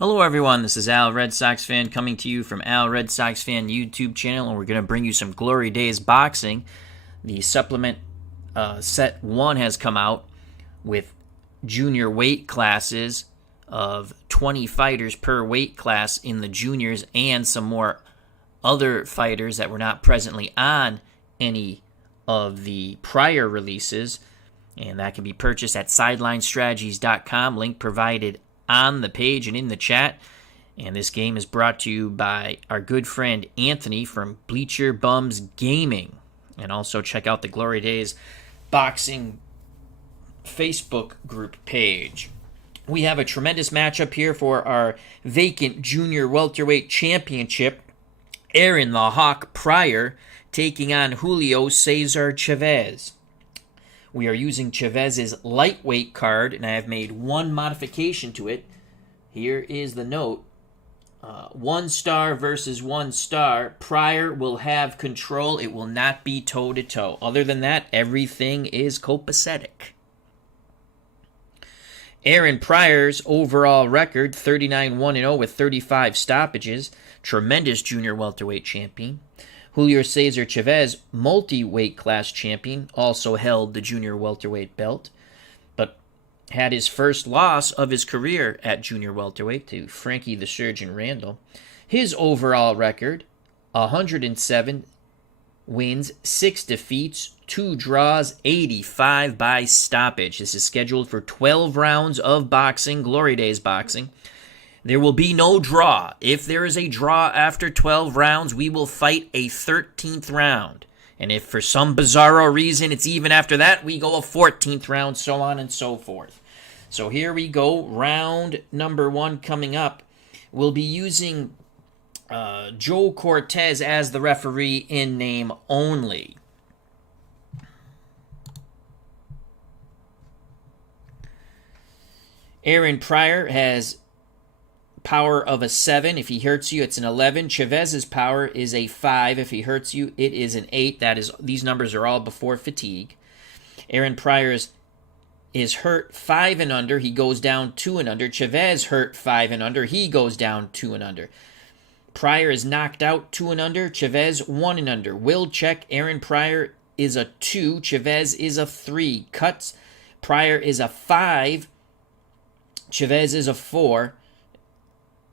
Hello everyone, this is Al RedSoxFan coming to you from Al RedSoxFan YouTube channel, and we're going to bring you some Glory Days boxing. The supplement set 1 has come out with junior weight classes of 20 fighters per weight class in the juniors and some more other fighters that were not presently on any of the prior releases, and that can be purchased at sidelinestrategies.com, link provided on the page and in the chat. And this game is brought to you by our good friend Anthony from Bleacher Bums Gaming. And also check out the Glory Days Boxing Facebook group page. We have a tremendous matchup here for our vacant Junior Welterweight Championship. Aaron the Hawk Pryor taking on Julio Cesar Chavez. We are using Chavez's lightweight card, and I have made one modification to it. Here is the note. 1 star versus 1 star. Pryor will have control. It will not be toe-to-toe. Other than that, everything is copacetic. Aaron Pryor's overall record, 39-1-0 with 35 stoppages. Tremendous junior welterweight champion. Julio Cesar Chavez, multi-weight class champion, also held the junior welterweight belt, but had his first loss of his career at junior welterweight to Frankie the Surgeon Randall. His overall record, 107 wins, 6 defeats, 2 draws, 85 by stoppage. This is scheduled for 12 rounds of boxing, Glory Days boxing. There will be no draw. If there is a draw after 12 rounds, we will fight a 13th round. And if for some bizarro reason it's even after that, we go a 14th round, so on and so forth. So here we go. Round number 1 coming up. We'll be using Joe Cortez as the referee in name only. Aaron Pryor has power of a 7. If he hurts you, it's an 11. Chavez's power is a 5. If he hurts you, it is an 8. These numbers are all before fatigue. Aaron Pryor is hurt 5 and under. He goes down 2 and under. Chavez hurt 5 and under. He goes down 2 and under. Pryor is knocked out 2 and under. Chavez 1 and under. Will check. Aaron Pryor is a 2. Chavez is a 3. Cuts. Pryor is a 5. Chavez is a 4.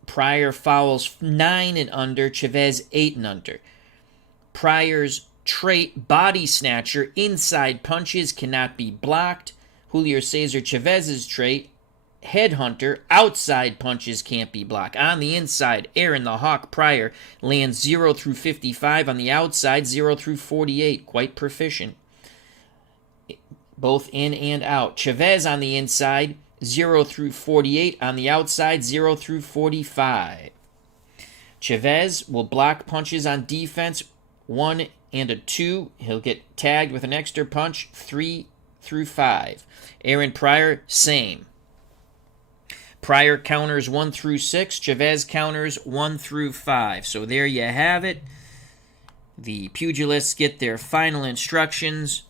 Pryor fouls 9 and under, Chavez 8 and under. Pryor's trait, body snatcher, inside punches cannot be blocked. Julio Cesar Chavez's trait, headhunter, outside punches can't be blocked. On the inside, Aaron the Hawk Pryor lands 0 through 55. On the outside, 0 through 48. Quite proficient, both in and out. Chavez on the inside, 0 through 48. On the outside, 0 through 45. Chavez will block punches on defense, 1 and a 2. He'll get tagged with an extra punch, 3 through 5. Aaron Pryor, same. Pryor counters 1 through 6. Chavez counters 1 through 5. So there you have it. The pugilists get their final instructions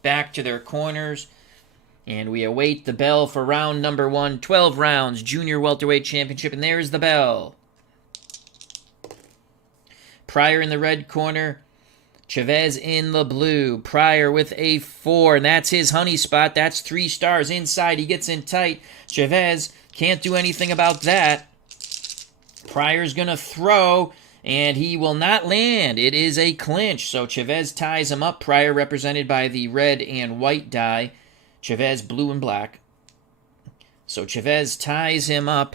back to their corners. And we await the bell for round number 1, 12 rounds, Junior Welterweight Championship, and there's the bell. Pryor in the red corner, Chavez in the blue. Pryor with a 4, and that's his honey spot. That's 3 stars inside. He gets in tight. Chavez can't do anything about that. Pryor's going to throw, and he will not land. It is a clinch, so Chavez ties him up. Pryor represented by the red and white die. Chavez blue and black. So Chavez ties him up.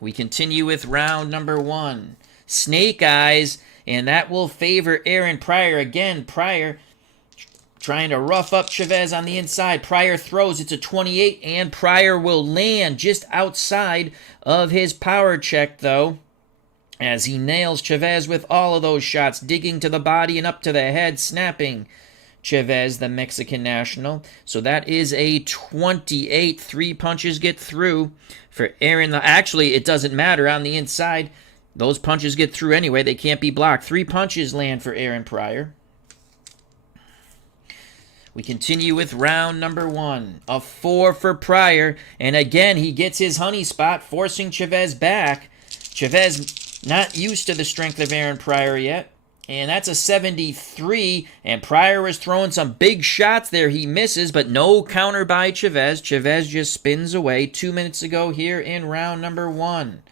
We continue with round number 1. Snake eyes, and that will favor Aaron Pryor. Again, Pryor trying to rough up Chavez on the inside. Pryor throws. It's a 28, and Pryor will land just outside of his power check, though, as he nails Chavez with all of those shots, digging to the body and up to the head, snapping Chavez, the Mexican national. So that is a 28. 3 punches get through for Aaron. Actually, it doesn't matter on the inside. Those punches get through anyway. They can't be blocked. 3 punches land for Aaron Pryor. We continue with round number 1. A 4 for Pryor. And again, he gets his honey spot, forcing Chavez back. Chavez not used to the strength of Aaron Pryor yet. And that's a 73. And Pryor was throwing some big shots there. He misses, but no counter by Chavez. Chavez just spins away. 2 minutes ago here in round number 1.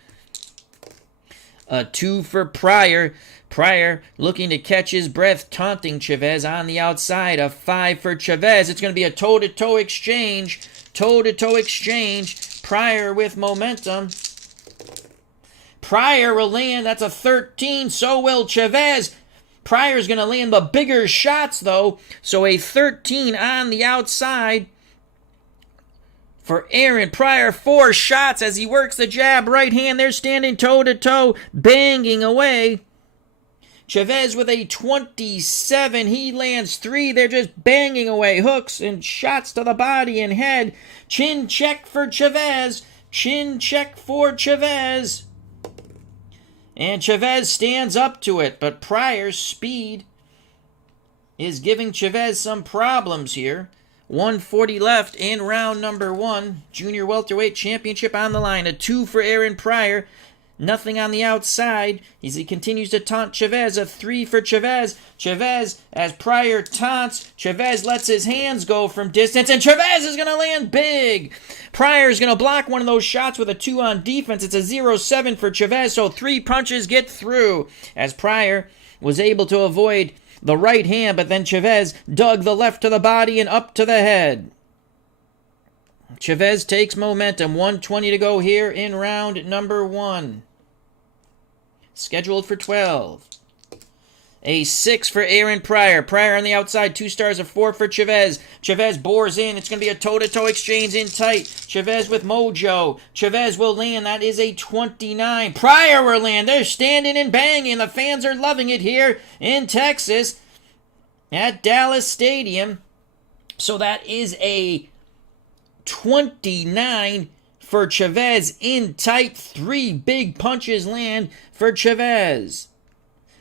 A 2 for Pryor. Pryor looking to catch his breath, taunting Chavez on the outside. A 5 for Chavez. It's going to be a toe-to-toe exchange. Toe-to-toe exchange. Pryor with momentum. Pryor will land. That's a 13. So will Chavez. Pryor's going to land the bigger shots, though. So a 13 on the outside for Aaron Pryor. 4 shots as he works the jab. Right hand. They're standing toe-to-toe, banging away. Chavez with a 27. He lands 3. They're just banging away. Hooks and shots to the body and head. Chin check for Chavez. Chin check for Chavez. And Chavez stands up to it. But Pryor's speed is giving Chavez some problems here. 140 left in round number 1. Junior Welterweight Championship on the line. A 2 for Aaron Pryor. Nothing on the outside as he continues to taunt Chavez. A 3 for Chavez. Chavez, as Pryor taunts, Chavez lets his hands go from distance, and Chavez is going to land big. Pryor is going to block one of those shots with a 2 on defense. It's a 0-7 for Chavez, so 3 punches get through as Pryor was able to avoid the right hand, but then Chavez dug the left to the body and up to the head. Chavez takes momentum. 1:20 to go here in round number 1. Scheduled for 12. A 6 for Aaron Pryor. Pryor on the outside. 2 stars. A 4 for Chavez. Chavez bores in. It's going to be a toe-to-toe exchange in tight. Chavez with mojo. Chavez will land. That is a 29. Pryor will land. They're standing and banging. The fans are loving it here in Texas at Dallas Stadium. So that is a 29 for Chavez in tight. 3 big punches land for Chavez.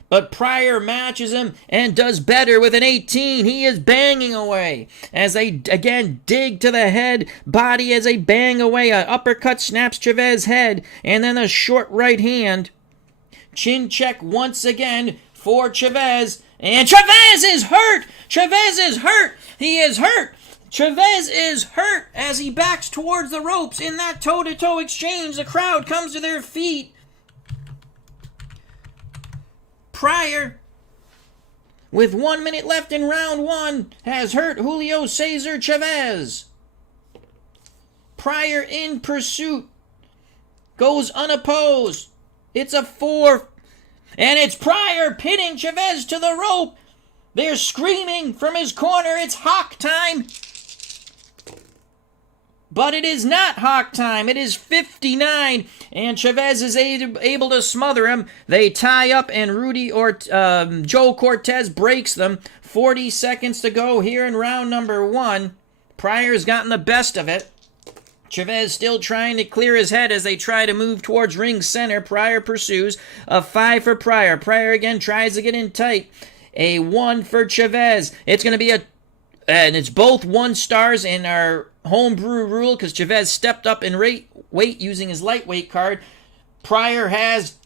But Pryor matches him and does better with an 18. He is banging away as they again dig to the head, body as they bang away. An uppercut snaps Chavez's head, and then a short right hand. Chin check once again for Chavez. And Chavez is hurt! Chavez is hurt! He is hurt! Chavez is hurt as he backs towards the ropes in that toe-to-toe exchange. The crowd comes to their feet. Pryor, with 1 minute left in round 1, has hurt Julio Cesar Chavez. Pryor in pursuit. Goes unopposed. It's a 4. And it's Pryor pinning Chavez to the rope. They're screaming from his corner. It's Hawk time. But it is not Hawk time. It is 59, and Chavez is able to smother him. They tie up, and Joe Cortez breaks them. 40 seconds to go here in round number 1. Pryor's gotten the best of it. Chavez still trying to clear his head as they try to move towards ring center. Pryor pursues. A 5 for Pryor. Pryor again tries to get in tight. A 1 for Chavez. It's going to be and it's both 1 stars in our homebrew rule because Chavez stepped up in weight using his lightweight card. Pryor has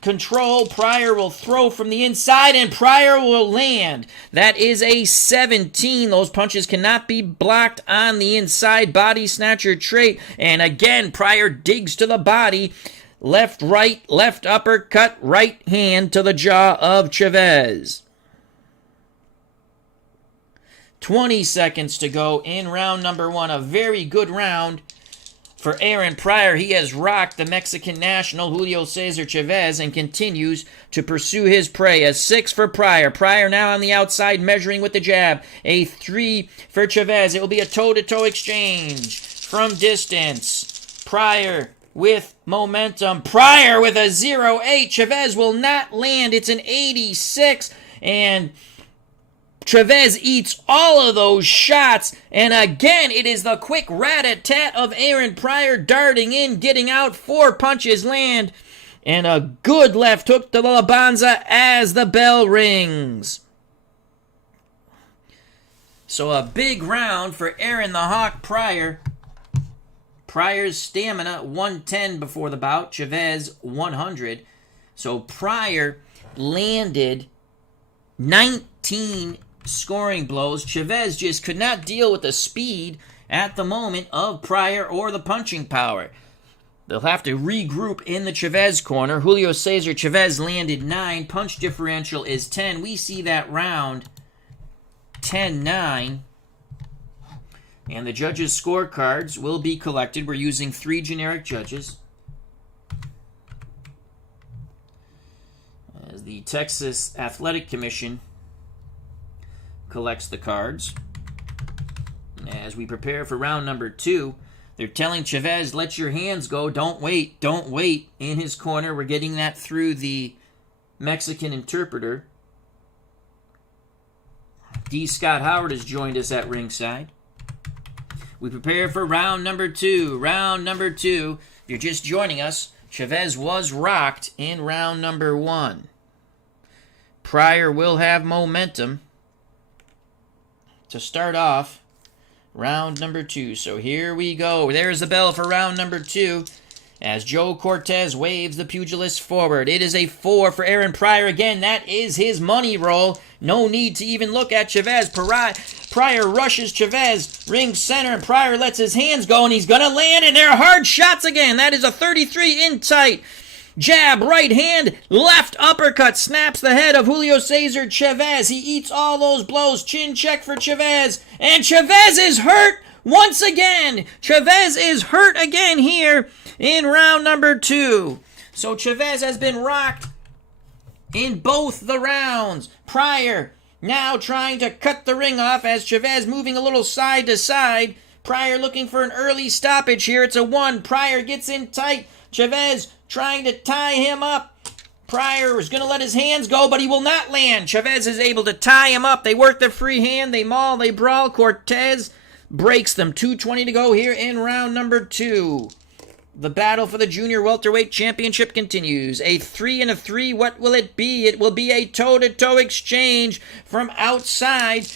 control. Pryor will throw from the inside, and Pryor will land. That is a 17. Those punches cannot be blocked on the inside. Body snatcher trait. And again, Pryor digs to the body. Left, right, left uppercut, right hand to the jaw of Chavez. 20 seconds to go in round number 1. A very good round for Aaron Pryor. He has rocked the Mexican national Julio Cesar Chavez and continues to pursue his prey. A 6 for Pryor. Pryor now on the outside measuring with the jab. A 3 for Chavez. It will be a toe-to-toe exchange from distance. Pryor with momentum. Pryor with a 0-8. Chavez will not land. It's an 86, and Chavez eats all of those shots, and again, it is the quick rat-a-tat of Aaron Pryor darting in, getting out. 4 punches land, and a good left hook to La Banza as the bell rings. So a big round for Aaron the Hawk Pryor. Pryor's stamina 110 before the bout. Chavez 100. So Pryor landed 19 scoring blows. Chavez just could not deal with the speed at the moment of Pryor or the punching power. They'll have to regroup in the Chavez corner. Julio Cesar Chavez landed 9. Punch differential is 10. We see that round 10-9. And the judges' scorecards will be collected. We're using 3 generic judges. As the Texas Athletic Commission collects the cards. As we prepare for round number 2, they're telling Chavez, let your hands go. Don't wait. Don't wait. In his corner, we're getting that through the Mexican interpreter. D. Scott Howard has joined us at ringside. We prepare for round number 2. Round number 2. If you're just joining us, Chavez was rocked in round number 1. Pryor will have momentum to start off round number 2. So here we go. There's the bell for round number 2 as Joe Cortez waves the pugilist forward. It is a 4 for Aaron Pryor. Again, that is his money roll. No need to even look at Chavez. Pryor rushes Chavez, ring center, and Pryor lets his hands go, and he's going to land, and they're hard shots again. That is a 33 in tight. Jab, right hand, left uppercut, snaps the head of Julio Cesar Chavez. He eats all those blows. Chin check for Chavez. And Chavez is hurt once again. Chavez is hurt again here in round number 2. So Chavez has been rocked in both the rounds. Pryor now trying to cut the ring off as Chavez moving a little side to side. Pryor looking for an early stoppage here. It's a 1. Pryor gets in tight. Chavez trying to tie him up. Pryor is going to let his hands go, but he will not land. Chavez is able to tie him up. They work the free hand. They maul. They brawl. Cortez breaks them. 2:20 to go here in round number 2. The battle for the Junior Welterweight Championship continues. A 3 and a 3. What will it be? It will be a toe-to-toe exchange from outside.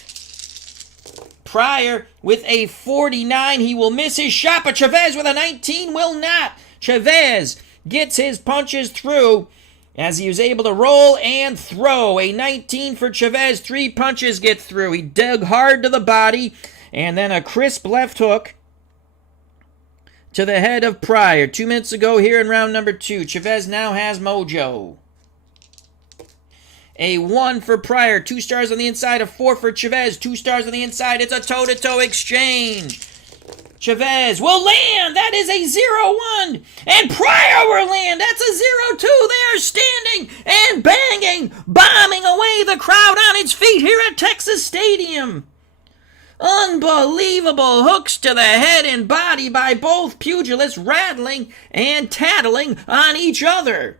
Pryor with a 49. He will miss his shot, but Chavez with a 19 will not. Chavez gets his punches through as he was able to roll and throw. A 19 for Chavez. 3 punches get through. He dug hard to the body, and then a crisp left hook to the head of Pryor. 2 minutes ago here in round number 2. Chavez now has mojo. A 1 for Pryor. 2 stars on the inside. A 4 for Chavez. 2 stars on the inside. It's a toe-to-toe exchange. Chavez will land. That is a 0-1. And Pryor will land. That's a 0-2. They are standing and banging, bombing away the crowd on its feet here at Texas Stadium. Unbelievable hooks to the head and body by both pugilists, rattling and tattling on each other.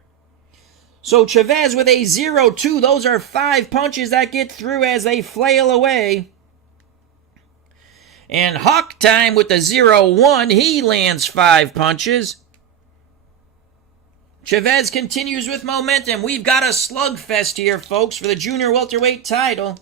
So Chavez with a 0-2. Those are 5 punches that get through as they flail away. And Hawk Time with the 0-1. He lands 5 punches. Chavez continues with momentum. We've got a slugfest here, folks, for the Junior Welterweight title.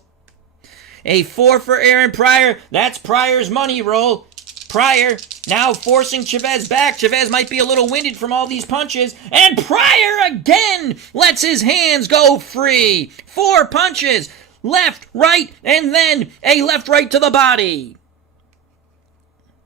A 4 for Aaron Pryor. That's Pryor's money roll. Pryor now forcing Chavez back. Chavez might be a little winded from all these punches. And Pryor again lets his hands go free. 4 punches. Left, right, and then a left-right to the body.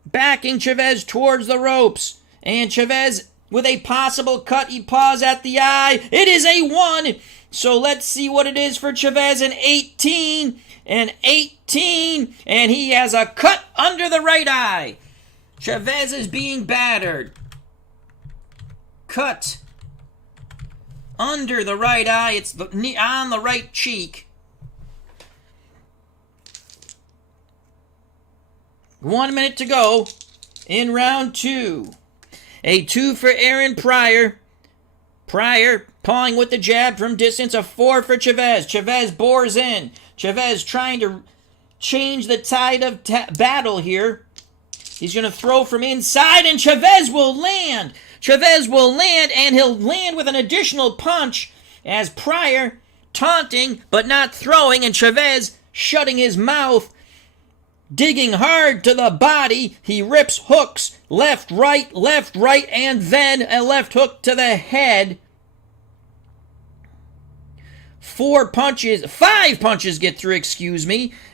Backing Chavez towards the ropes. And Chavez with a possible cut. He paws at the eye. It is a 1. So let's see what it is for Chavez. An 18. An 18. And he has a cut under the right eye. Chavez is being battered. Cut under the right eye. It's on the right cheek. 1 minute to go in round 2. A 2 for Aaron Pryor. Pryor pawing with the jab from distance. A 4 for Chavez. Chavez bores in. Chavez trying to change the tide of battle here. He's going to throw from inside, and Chavez will land. Chavez will land, and he'll land with an additional punch as Pryor taunting but not throwing, and Chavez shutting his mouth Digging hard to the body, he rips hooks left, right, and then a left hook to the head. 5 punches get through,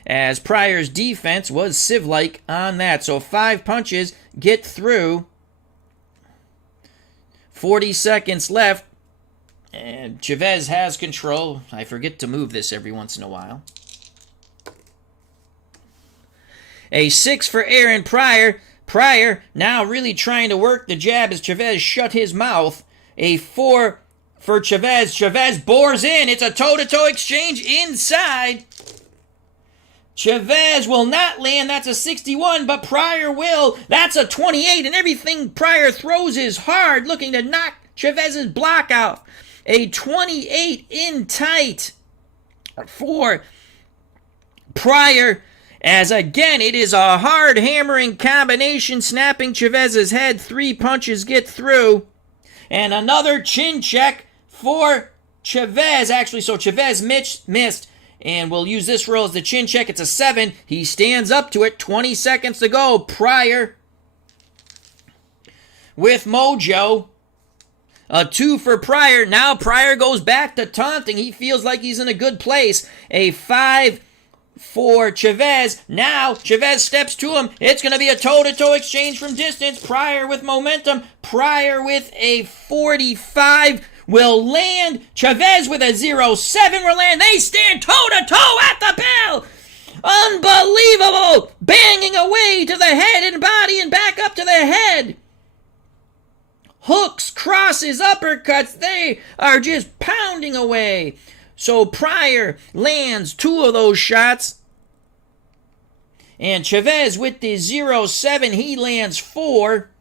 as Pryor's defense was sieve-like on that. So 5 punches get through. 40 seconds left, and Chavez has control. I forget to move this every once in a while. A 6 for Aaron Pryor. Pryor now really trying to work the jab as Chavez shut his mouth. A 4 for Chavez. Chavez bores in. It's a toe-to-toe exchange inside. Chavez will not land. That's a 61, but Pryor will. That's a 28, and everything Pryor throws is hard, looking to knock Chavez's block out. A 28 in tight for Pryor. As again, it is a hard hammering combination, snapping Chavez's head. 3 punches get through. And another chin check for Chavez. Actually, so Chavez missed. And we'll use this roll as the chin check. It's a 7. He stands up to it. 20 seconds to go. Pryor with mojo. A 2 for Pryor. Now Pryor goes back to taunting. He feels like he's in a good place. A 5 for Chavez. Now Chavez steps to him. It's going to be a toe-to-toe exchange from distance. Pryor with momentum. Pryor with a 45 will land. Chavez with a 0-7 will land. They stand toe-to-toe at the bell. Unbelievable. Banging away to the head and body and back up to the head. Hooks, crosses, uppercuts. They are just pounding away. So Pryor lands 2 of those shots. And Chavez with the 0-7, he lands 4.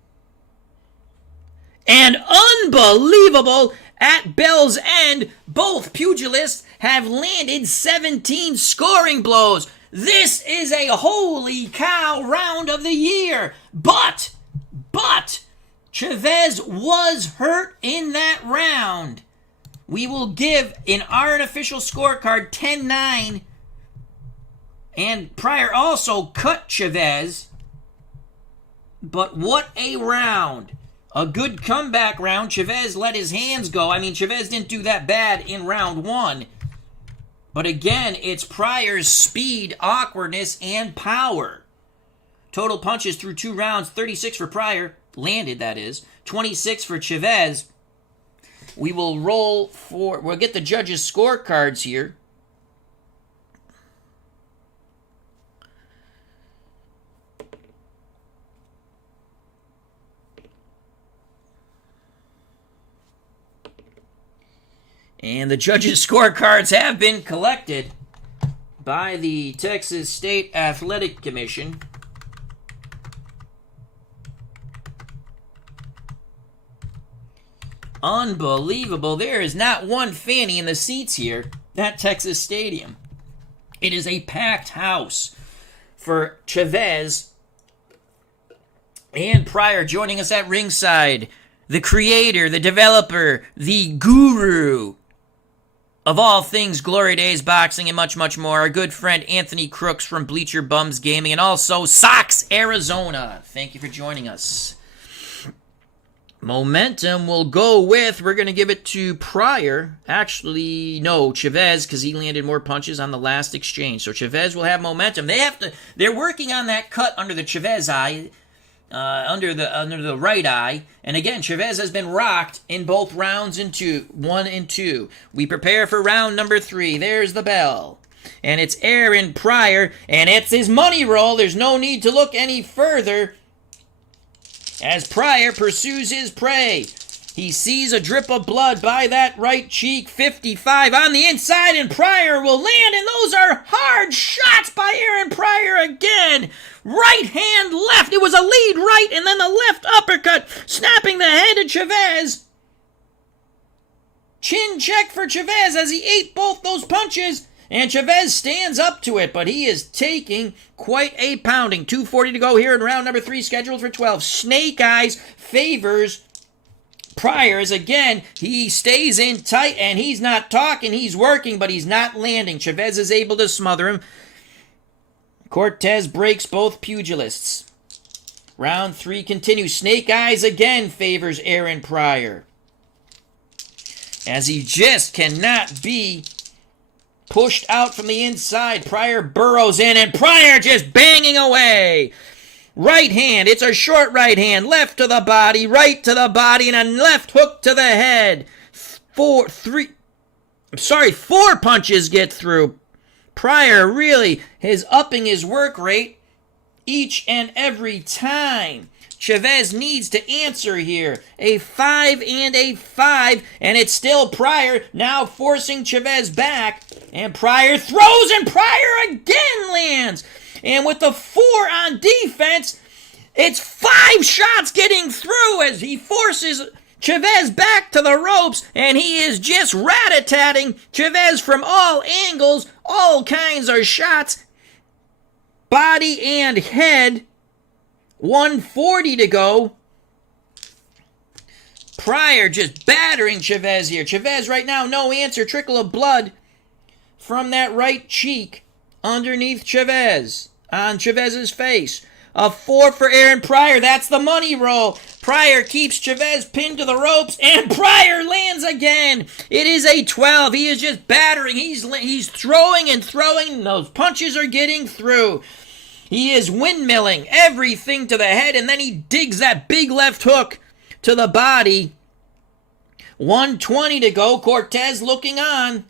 And unbelievable, at bell's end, both pugilists have landed 17 scoring blows. This is a holy cow round of the year. But, Chavez was hurt in that round. We will give, in our unofficial scorecard, 10-9. And Pryor also cut Chavez. But what a round. A good comeback round. Chavez let his hands go. I mean, Chavez didn't do that bad in round 1. But again, it's Pryor's speed, awkwardness, and power. Total punches through 2 rounds. 36 for Pryor. Landed, that is. 26 for Chavez. We will we'll get the judges' scorecards here. And the judges' scorecards have been collected by the Texas State Athletic Commission. Unbelievable. There is not one fanny in the seats here at Texas Stadium. It is a packed house for Chavez and Pryor. Joining us at ringside, the creator, the developer, the guru of all things Glory Days Boxing and much, much more, our good friend Anthony Crooks from Bleacher Bums Gaming and also Sox, Arizona. Thank you for joining us. Momentum will go with, we're going to give it to Pryor. Actually, no, Chavez, because he landed more punches on the last exchange. So Chavez will have momentum. They're working on that cut under the Chavez eye, under the right eye. And again, Chavez has been rocked in both rounds 1 and 2. We prepare for round number 3. There's the bell. And it's Aaron Pryor, and it's his money roll. There's no need to look any further as Pryor pursues his prey. He sees a drip of blood by that right cheek. 55 on the inside, and Pryor will land, and those are hard shots by Aaron Pryor again. Right hand, left. It was a lead right, and then the left uppercut, snapping the head of Chavez. Chin check for Chavez as he ate both those punches. And Chavez stands up to it, but he is taking quite a pounding. 2:40 to go here in round number 3, scheduled for 12. Snake Eyes favors Pryor. Again, he stays in tight, and he's not talking. He's working, but he's not landing. Chavez is able to smother him. Cortez breaks both pugilists. Round 3 continues. Snake Eyes again favors Aaron Pryor, as he just cannot be pushed out from the inside. Pryor burrows in, and Pryor just banging away. Right hand. It's a short right hand. Left to the body, right to the body, and a left hook to the head. 4 punches get through. Pryor really is upping his work rate each and every time. Chavez needs to answer here. A 5 and a 5, and it's still Pryor now forcing Chavez back. And Pryor throws, and Pryor again lands. And with the 4 on defense, it's 5 shots getting through as he forces Chavez back to the ropes, and he is just rat-a-tatting Chavez from all angles, all kinds of shots. Body and head. 140 to go. Pryor just battering Chavez here. Chavez right now, no answer. Trickle of blood from that right cheek underneath Chavez, on Chavez's face. A 4 for Aaron Pryor. That's the money roll. Pryor keeps Chavez pinned to the ropes, and Pryor lands again. It is a 12. He is just battering. He's throwing and throwing, and those punches are getting through. He is windmilling everything to the head, and then he digs that big left hook to the body. 120 to go. Cortez looking on.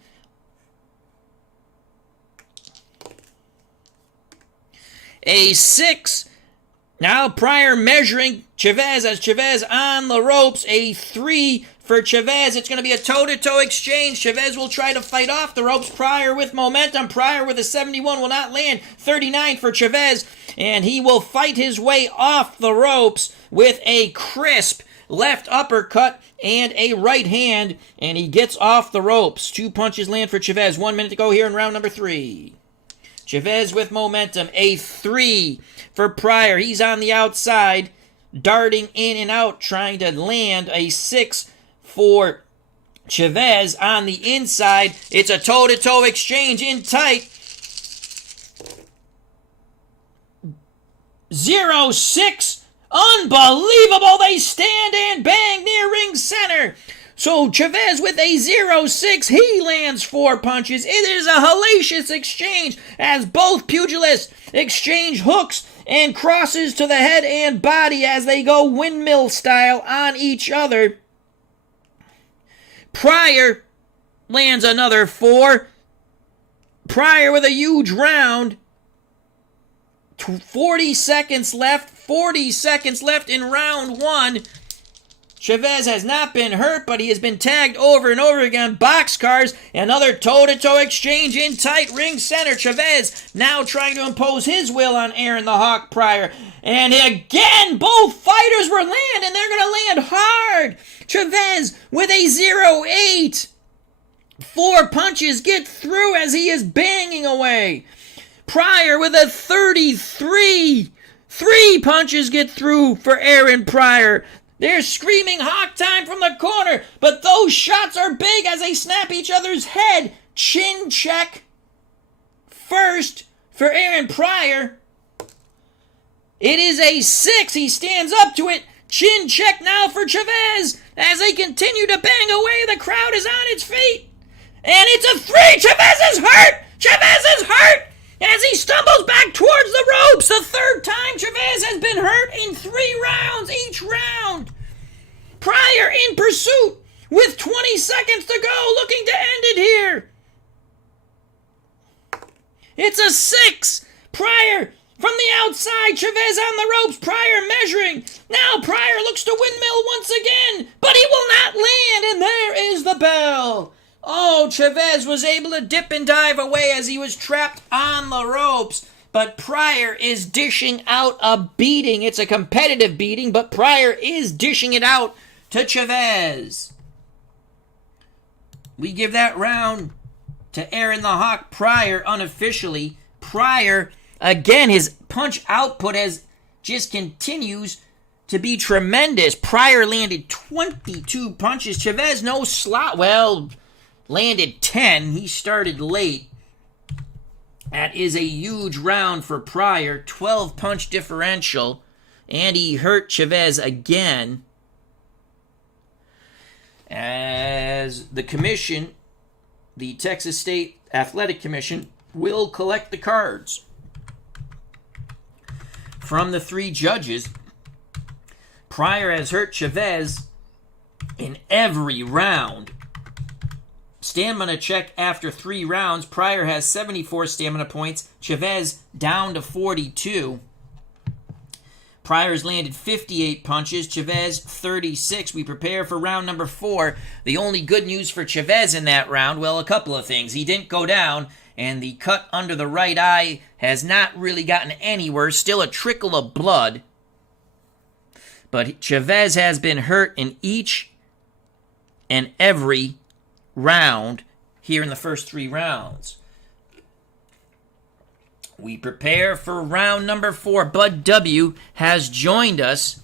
A 6. Now Pryor measuring Chavez as Chavez on the ropes. A 3 for Chavez. It's going to be a toe-to-toe exchange. Chavez will try to fight off the ropes. Pryor with momentum. Pryor with a 71 will not land. 39 for Chavez. And he will fight his way off the ropes with a crisp left uppercut and a right hand. And he gets off the ropes. 2 punches land for Chavez. 1 minute to go here in round number 3. Chavez with momentum. A 3 for Pryor. He's on the outside, darting in and out, trying to land. A 6 for Chavez on the inside. It's a toe-to-toe exchange in tight. 0-6. Unbelievable. They stand and bang near ring center. So Chavez with a 0-6, he lands 4 punches. It is a hellacious exchange as both pugilists exchange hooks and crosses to the head and body as they go windmill style on each other. Pryor lands another 4. Pryor with a huge round. 40 seconds left. 40 seconds left in round 1. Chavez has not been hurt, but he has been tagged over and over again. Boxcars, another toe-to-toe exchange in tight ring center. Chavez now trying to impose his will on Aaron the Hawk Pryor. And again, both fighters were land, and they're going to land hard. Chavez with a 0-8. 4 punches get through as he is banging away. Pryor with a 33. 3 punches get through for Aaron Pryor. They're screaming Hawk time from the corner, but those shots are big as they snap each other's head. Chin check first for Aaron Pryor. It is a 6. He stands up to it. Chin check now for Chavez as they continue to bang away. The crowd is on its feet. And it's a 3. Chavez is hurt. Chavez is hurt as he stumbles back towards the ropes. The 3rd time Chavez has been hurt in 3 rounds each round. Pryor in pursuit with 20 seconds to go, looking to end it here. It's a 6. Pryor from the outside. Chavez on the ropes. Pryor measuring. Now Pryor looks to windmill once again, but he will not land, and there is the bell. Oh, Chavez was able to dip and dive away as he was trapped on the ropes. But Pryor is dishing out a beating. It's a competitive beating, but Pryor is dishing it out to Chavez. We give that round to Aaron the Hawk Pryor unofficially. Pryor, again, his punch output just continues to be tremendous. Pryor landed 22 punches. Chavez, no slot. Well, landed 10. He started late. That is a huge round for Pryor, 12-punch differential, and he hurt Chavez again. As the commission, the Texas State Athletic Commission, will collect the cards from the 3 judges. Pryor has hurt Chavez in every round. Stamina check after 3 rounds. Pryor has 74 stamina points. Chavez down to 42. Pryor's landed 58 punches. Chavez 36. We prepare for round number 4. The only good news for Chavez in that round, well, a couple of things. He didn't go down, and the cut under the right eye has not really gotten anywhere. Still a trickle of blood. But Chavez has been hurt in each and every round here in the first 3 rounds. We prepare for round number 4. Bud W. has joined us,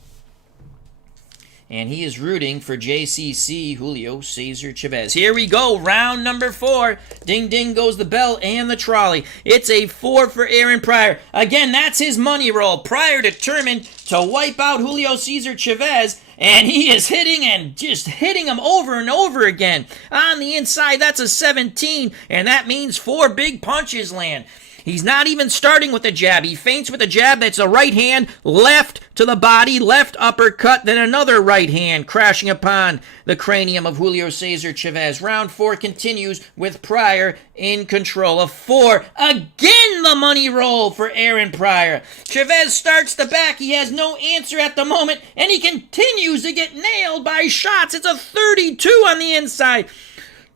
and he is rooting for JCC Julio Cesar Chavez. Here we go, round number 4. Ding, ding goes the bell and the trolley. It's a 4 for Aaron Pryor. Again, that's his money roll. Pryor determined to wipe out Julio Cesar Chavez, and he is hitting and just hitting him over and over again. On the inside, that's a 17, and that means 4 big punches land. He's not even starting with a jab. He feints with a jab. That's a right hand, left to the body, left uppercut, then another right hand crashing upon the cranium of Julio Cesar Chavez. Round 4 continues with Pryor in control of 4. Again, the money roll for Aaron Pryor. Chavez starts the back. He has no answer at the moment, and he continues to get nailed by shots. It's a 32 on the inside.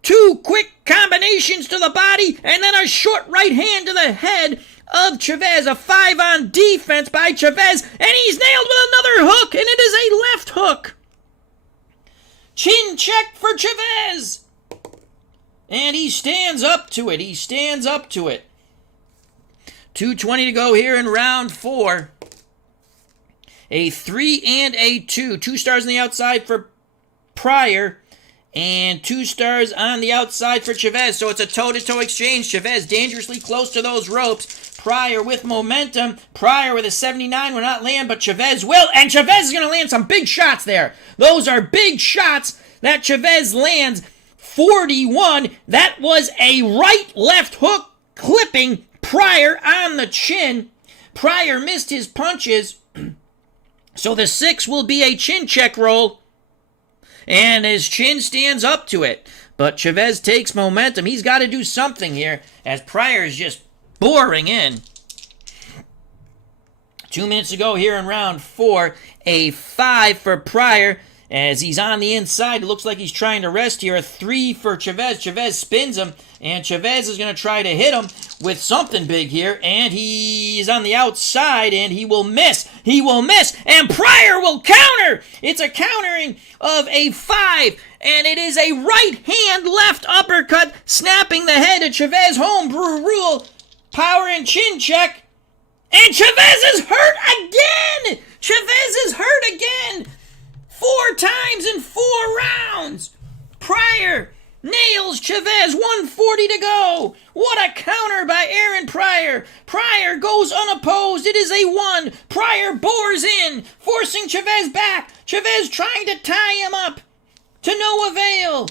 2 quick combinations to the body, and then a short right hand to the head of Chavez. A 5 on defense by Chavez, and he's nailed with another hook, and it is a left hook. Chin check for Chavez. And he stands up to it. 2:20 to go here in round 4. A 3 and a 2. 2 stars on the outside for Pryor, and 2 stars on the outside for Chavez. So it's a toe-to-toe exchange. Chavez dangerously close to those ropes. Pryor with momentum. Pryor with a 79 will not land, but Chavez will. And Chavez is going to land some big shots there. Those are big shots that Chavez lands. 41. That was a right-left hook clipping Pryor on the chin. Pryor missed his punches. So the 6 will be a chin check roll. And his chin stands up to it. But Chavez takes momentum. He's got to do something here as Pryor is just boring in. 2 minutes to go here in round 4. A 5 for Pryor as he's on the inside. It looks like he's trying to rest here. A 3 for Chavez. Chavez spins him, and Chavez is going to try to hit him with something big here. And he's on the outside, and he will miss. And Pryor will counter. It's a countering of a 5, and it is a right hand left uppercut, snapping the head of Chavez. Homebrew rule, power and chin check. And Chavez is hurt again. 4 times in 4 rounds. Pryor nails Chavez. 1:40 to go. What a counter by Aaron Pryor. Pryor goes unopposed. It is a 1. Pryor bores in, forcing Chavez back. Chavez trying to tie him up. To no avail.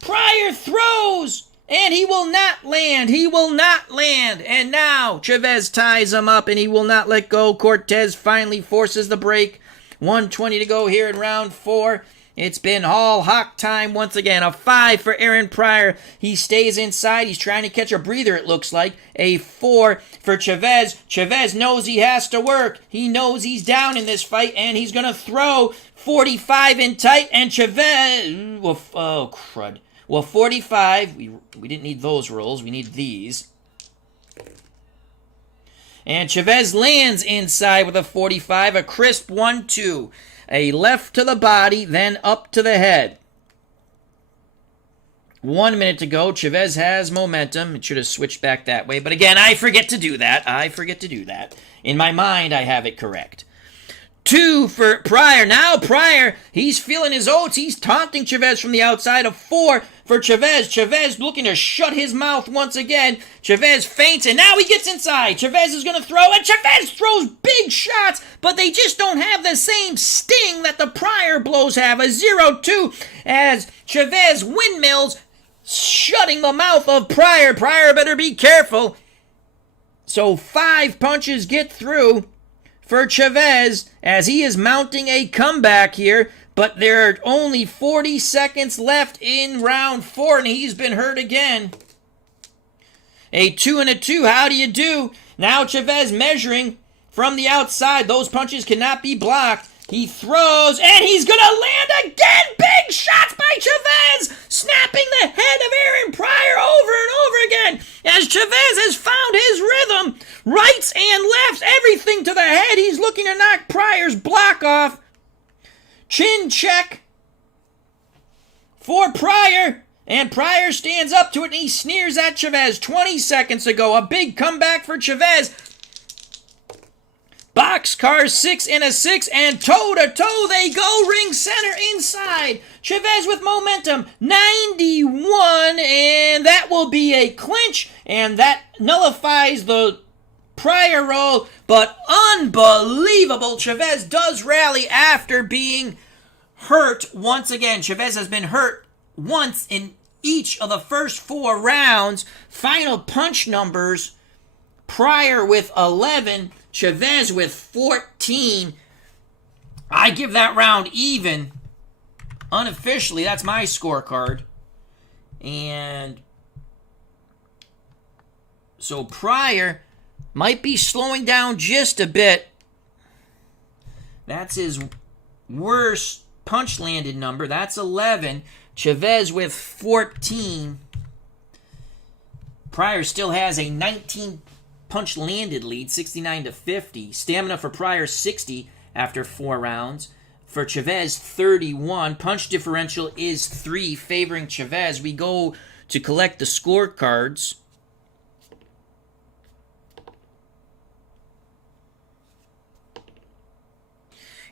Pryor throws, and he will not land. And now Chavez ties him up, and he will not let go. Cortez finally forces the break. 1:20 to go here in round 4. It's been Hall Hawk time once again. A 5 for Aaron Pryor. He stays inside. He's trying to catch a breather, it looks like. A 4 for Chavez. Chavez knows he has to work. He knows he's down in this fight, and he's going to throw. 45 in tight, and Chavez... Oh, crud. Well, 45. We didn't need those rolls. We need these. And Chavez lands inside with a 45, a crisp 1-2. A left to the body, then up to the head. 1 minute to go. Chavez has momentum. It should have switched back that way. But again, I forget to do that. In my mind, I have it correct. 2 for Pryor. Now Pryor, he's feeling his oats. He's taunting Chavez from the outside. A 4 for Chavez. Chavez looking to shut his mouth once again. Chavez feints, and now he gets inside. Chavez is going to throw, and Chavez throws big shots, but they just don't have the same sting that the Pryor blows have. A 0-2 as Chavez windmills, shutting the mouth of Pryor. Pryor better be careful. So 5 punches get through for Chavez as he is mounting a comeback here, but there are only 40 seconds left in round 4, and he's been hurt again. A 2 and a 2, how do you do? Now Chavez measuring from the outside. Those punches cannot be blocked. He throws, and he's going to land again! Big shots by Chavez! Snapping the head of Aaron Pryor over and over again as Chavez has found his rhythm. Rights and lefts, everything to the head. He's looking to knock Pryor's block off. Chin check for Pryor, and Pryor stands up to it and he sneers at Chavez. 20 seconds ago, a big comeback for Chavez. Boxcar 6 and a 6, and toe-to-toe they go, ring center inside. Chavez with momentum, 91, and that will be a clinch, and that nullifies the Pryor roll, but unbelievable. Chavez does rally after being hurt once again. Chavez has been hurt once in each of the first 4 rounds. Final punch numbers, Pryor with 11, Chavez with 14. I give that round even. Unofficially, that's my scorecard. And so Pryor might be slowing down just a bit. That's his worst punch landed number. That's 11. Chavez with 14. Pryor still has a 19 punch landed lead, 69-50. Stamina for Pryor 60 after 4 rounds. For Chavez 31. Punch differential is 3 favoring Chavez. We go to collect the scorecards.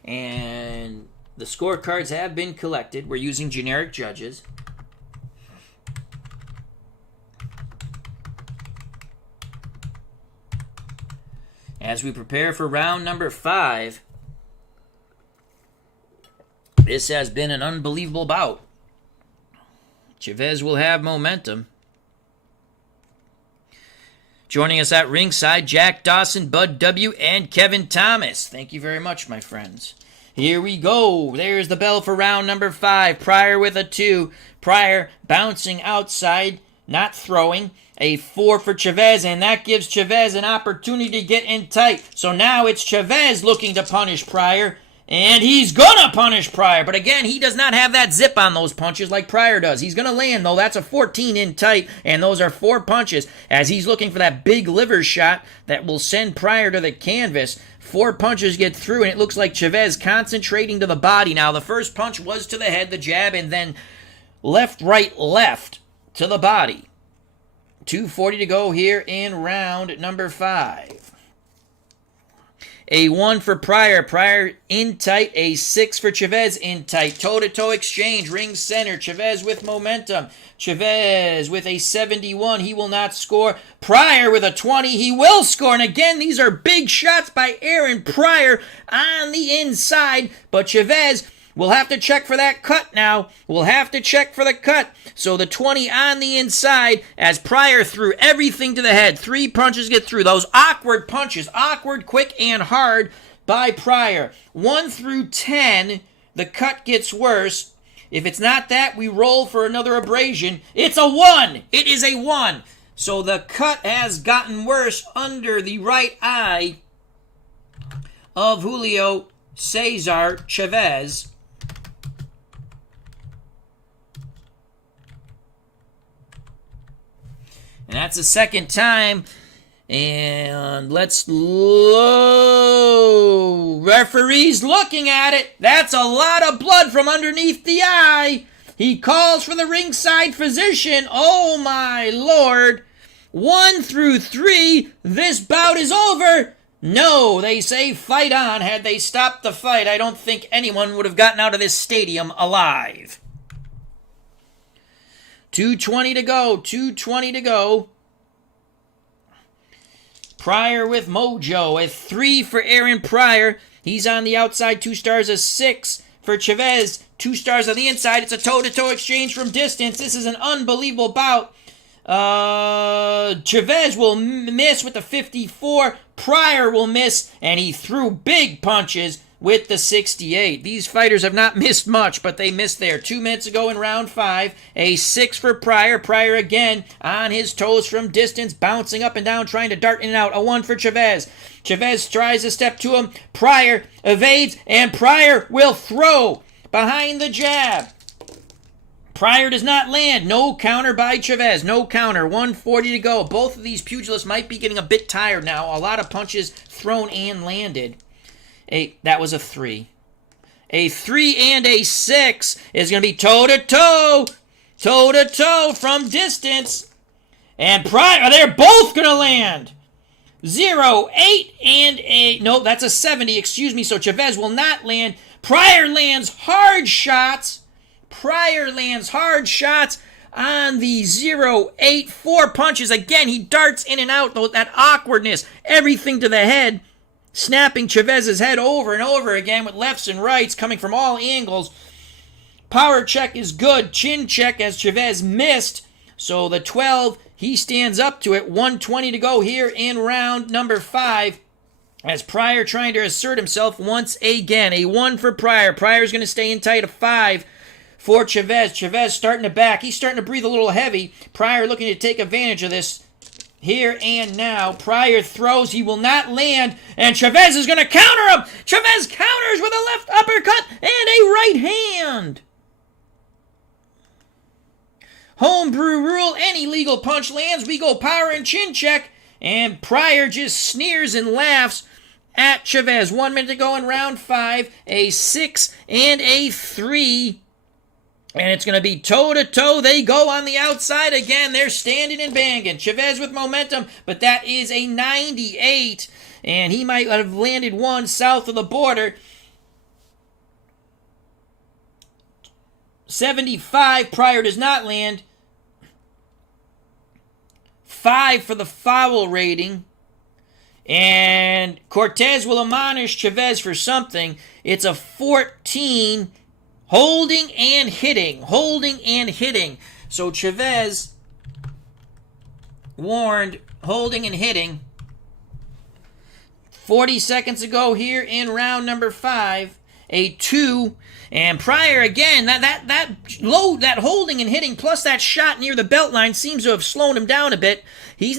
And the scorecards have been collected. We're using generic judges. As we prepare for round number 5, this has been an unbelievable bout. Chavez will have momentum. Joining us at ringside, Jack Dawson, Bud W., and Kevin Thomas. Thank you very much, my friends. Here we go. There's the bell for round number 5. Pryor with a 2. Pryor bouncing outside, not throwing. A 4 for Chavez, and that gives Chavez an opportunity to get in tight. So now it's Chavez looking to punish Pryor, and he's gonna punish Pryor. But again, he does not have that zip on those punches like Pryor does. He's gonna land, though. That's a 14 in tight, and those are 4 punches as he's looking for that big liver shot that will send Pryor to the canvas. 4 punches get through, and it looks like Chavez concentrating to the body. Now, the first punch was to the head, the jab, and then left, right, left to the body. 2:40 to go here in round number 5. A 1 for Pryor. Pryor in tight. A 6 for Chavez in tight. Toe-to-toe exchange. Ring center. Chavez with momentum. Chavez with a 71. He will not score. Pryor with a 20. He will score. And again, these are big shots by Aaron Pryor on the inside. But Chavez will have to check for that cut now. We'll have to check for the cut. So the 20 on the inside as Pryor threw everything to the head. 3 punches get through. Those awkward punches. Awkward, quick, and hard by Pryor. 1 through 10, the cut gets worse. If it's not that, we roll for another abrasion. It's a 1. It is a 1. So the cut has gotten worse under the right eye of Julio Cesar Chavez. And that's the second time. And let's referee's looking at it. That's a lot of blood from underneath the eye. He calls for the ringside physician. Oh my Lord. 1 through 3. This bout is over. No, they say fight on. Had they stopped the fight, I don't think anyone would have gotten out of this stadium alive. 2:20 to go. 2:20 to go. Pryor with mojo. A 3 for Aaron Pryor. He's on the outside. 2 stars. A 6 for Chavez. 2 stars on the inside. It's a toe-to-toe exchange from distance. This is an unbelievable bout. Chavez will miss with the 54. Pryor will miss, and he threw big punches with the 68. These fighters have not missed much, but they missed there 2 minutes ago in round 5. A 6 for Pryor. Pryor again on his toes from distance, bouncing up and down, trying to dart in and out. A 1 for Chavez. Chavez tries to step to him. Pryor evades, and Pryor will throw behind the jab. Pryor does not land. No counter by Chavez. No counter. 1:40 to go. Both of these pugilists might be getting a bit tired now. A lot of punches thrown and landed. That was a 3. A 3 and a 6 is going to be toe-to-toe. Toe-to-toe from distance. And Pryor, they're both going to land. 0, 8, and 8. No, that's a 70. Excuse me. So Chavez will not land. Pryor lands hard shots. Pryor lands hard shots on the 0, 8, 4 punches. Again, he darts in and out. That awkwardness. Everything to the head. Snapping Chavez's head over and over again with lefts and rights coming from all angles. Power check is good. Chin check as Chavez missed. So the 12, he stands up to it. 1:20 to go here in round number 5. As Pryor trying to assert himself once again. A 1 for Pryor. Pryor's going to stay in tight. A 5 for Chavez. Chavez starting to back. He's starting to breathe a little heavy. Pryor looking to take advantage of this here and now. Pryor throws. He will not land. And Chavez is going to counter him. Chavez counters with a left uppercut and a right hand. Homebrew rule. Any legal punch lands. We go power and chin check. And Pryor just sneers and laughs at Chavez. 1 minute to go in round 5. A 6 and a 3. And it's going to be toe-to-toe. They go on the outside again. They're standing and banging. Chavez with momentum, but that is a 98. And he might have landed one south of the border. 75. Pryor does not land. 5 for the foul rating. And Cortez will admonish Chavez for something. It's a 14. Holding and hitting. Holding and hitting. So Chavez warned holding and hitting. 40 seconds ago here in round number 5. A 2. And Pryor again, that holding and hitting plus that shot near the belt line seems to have slowed him down a bit. He's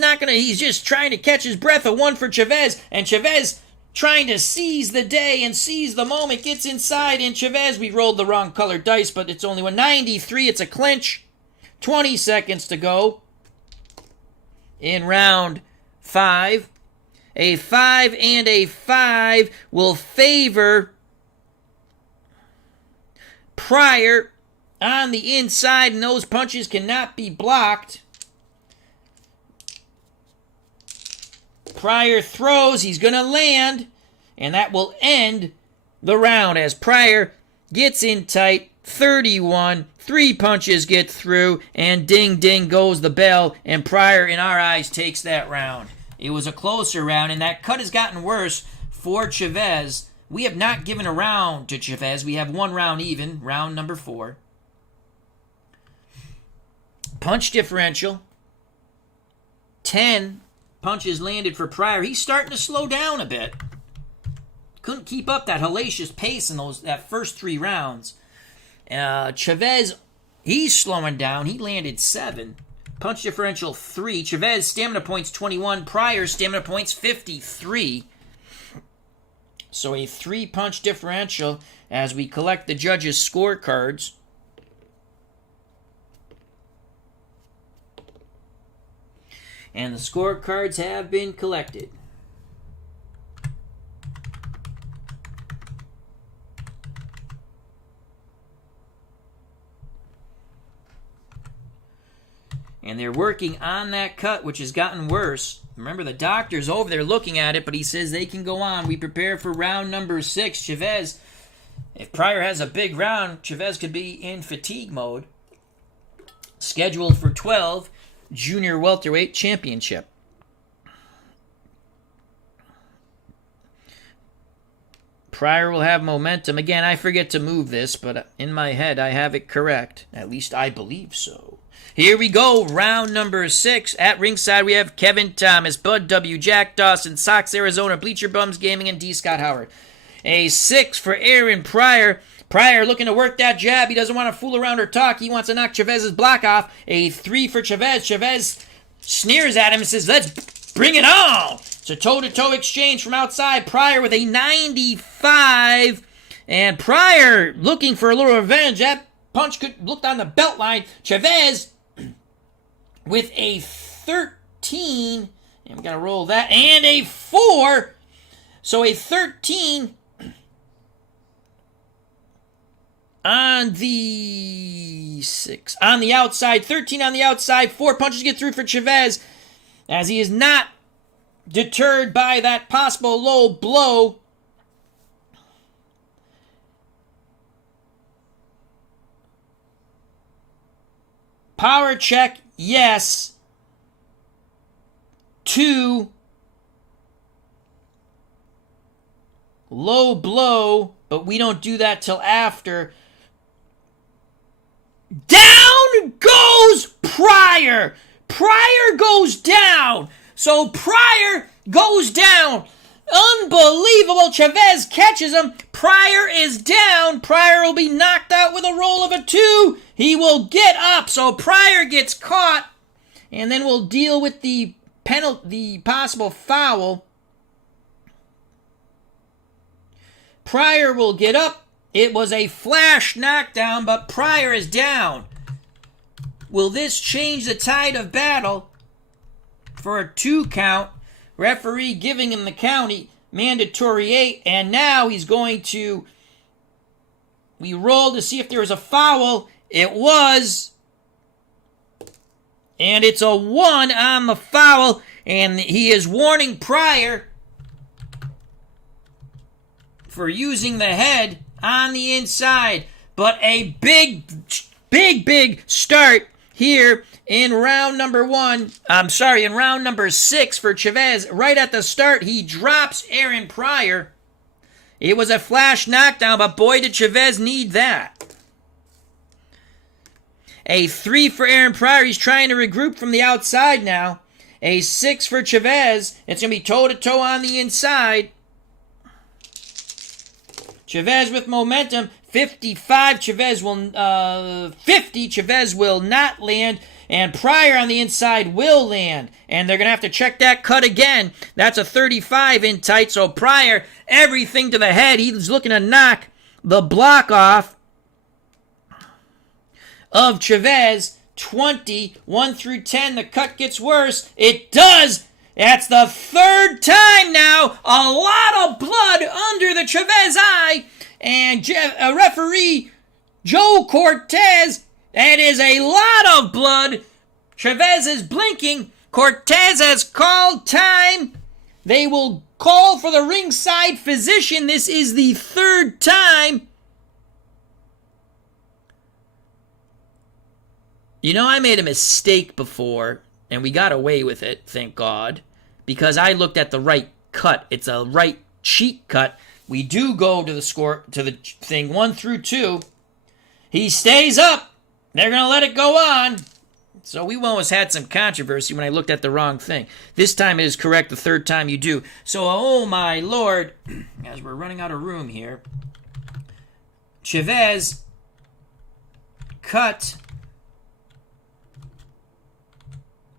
just trying to catch his breath. A 1 for Chavez. And Chavez trying to seize the day and seize the moment, gets inside, and Chavez, we rolled the wrong colored dice, but it's only 193. It's a clinch. 20 seconds to go in round 5. A 5 and a 5 will favor Pryor on the inside, and those punches cannot be blocked. Pryor throws. He's going to land. And that will end the round as Pryor gets in tight. 31. 3 punches get through. And ding, ding goes the bell. And Pryor, in our eyes, takes that round. It was a closer round. And that cut has gotten worse for Chavez. We have not given a round to Chavez. We have 1 round even. Round number 4. Punch differential. 10 punches landed for Pryor. He's starting to slow down a bit. Couldn't keep up that hellacious pace in that first 3 rounds. Chavez, he's slowing down. He landed 7. Punch differential 3. Chavez, stamina points 21. Pryor, stamina points 53. So a 3-punch differential as we collect the judges' scorecards. And the scorecards have been collected. And and they're working on that cut, which has gotten worse. Remember, the doctor's over there looking at it, but he says they can go on. We prepare for round number 6. Chavez, if Pryor has a big round, Chavez could be in fatigue mode. Scheduled for 12, Junior Welterweight Championship. Pryor will have momentum. Again, I forget to move this, but in my head, I have it correct. At least I believe so. Here we go, round number 6. At ringside, we have Kevin Thomas, Bud W., Jack Dawson, Sox Arizona, Bleacher Bums Gaming, and D. Scott Howard. A 6 for Aaron Pryor. Pryor looking to work that jab. He doesn't want to fool around or talk. He wants to knock Chavez's block off. A 3 for Chavez. Chavez sneers at him and says, let's bring it on. It's a toe-to-toe exchange from outside. Pryor with a 95. And Pryor looking for a little revenge. That punch could looked on the belt line. Chavez with a 13. And we got to roll that. And a 4. So a 13 on the 6. On the outside. 13 on the outside. 4 punches get through for Chavez, as he is not deterred by that possible low blow. Power check, yes. 2. Low blow, but we don't do that till after. Down goes Pryor. Pryor goes down. So Pryor goes down. Unbelievable. Chavez catches him. Pryor is down. Pryor will be knocked out with a roll of a 2. He will get up. So Pryor gets caught. And then we'll deal with the possible foul. Pryor will get up. It was a flash knockdown, but Pryor is down. Will this change the tide of battle? For a 2 count, referee giving him the count, mandatory 8, and now he's going to, we rolled to see if there was a foul. It was, and it's a 1 on the foul, and he is warning Pryor for using the head on the inside. But a big start here in round number 1. In round number 6 for Chavez. Right at the start, he drops Aaron Pryor. It was a flash knockdown, but boy, did Chavez need that. A 3 for Aaron Pryor. He's trying to regroup from the outside now. A 6 for Chavez. It's going to be toe-to-toe on the inside. Chavez with momentum. 55. Chavez will 50. Chavez will not land. And Pryor on the inside will land. And they're going to have to check that cut again. That's a 35 in tight. So Pryor, everything to the head. He's looking to knock the block off of Chavez. 20, 1 through 10. The cut gets worse. It does. That's the 3rd time now. A lot of blood under the Chavez eye. And referee Joe Cortez, that is a lot of blood. Chavez is blinking. Cortez has called time. They will call for the ringside physician. This is the 3rd time. You know, I made a mistake before, and we got away with it, thank God, because I looked at the right cut. It's a right cheek cut. We do go to the score, to the thing 1 through 2. He stays up. They're going to let it go on. So we almost had some controversy when I looked at the wrong thing. This time it is correct the 3rd time you do. So, oh my Lord, as we're running out of room here, Chavez cut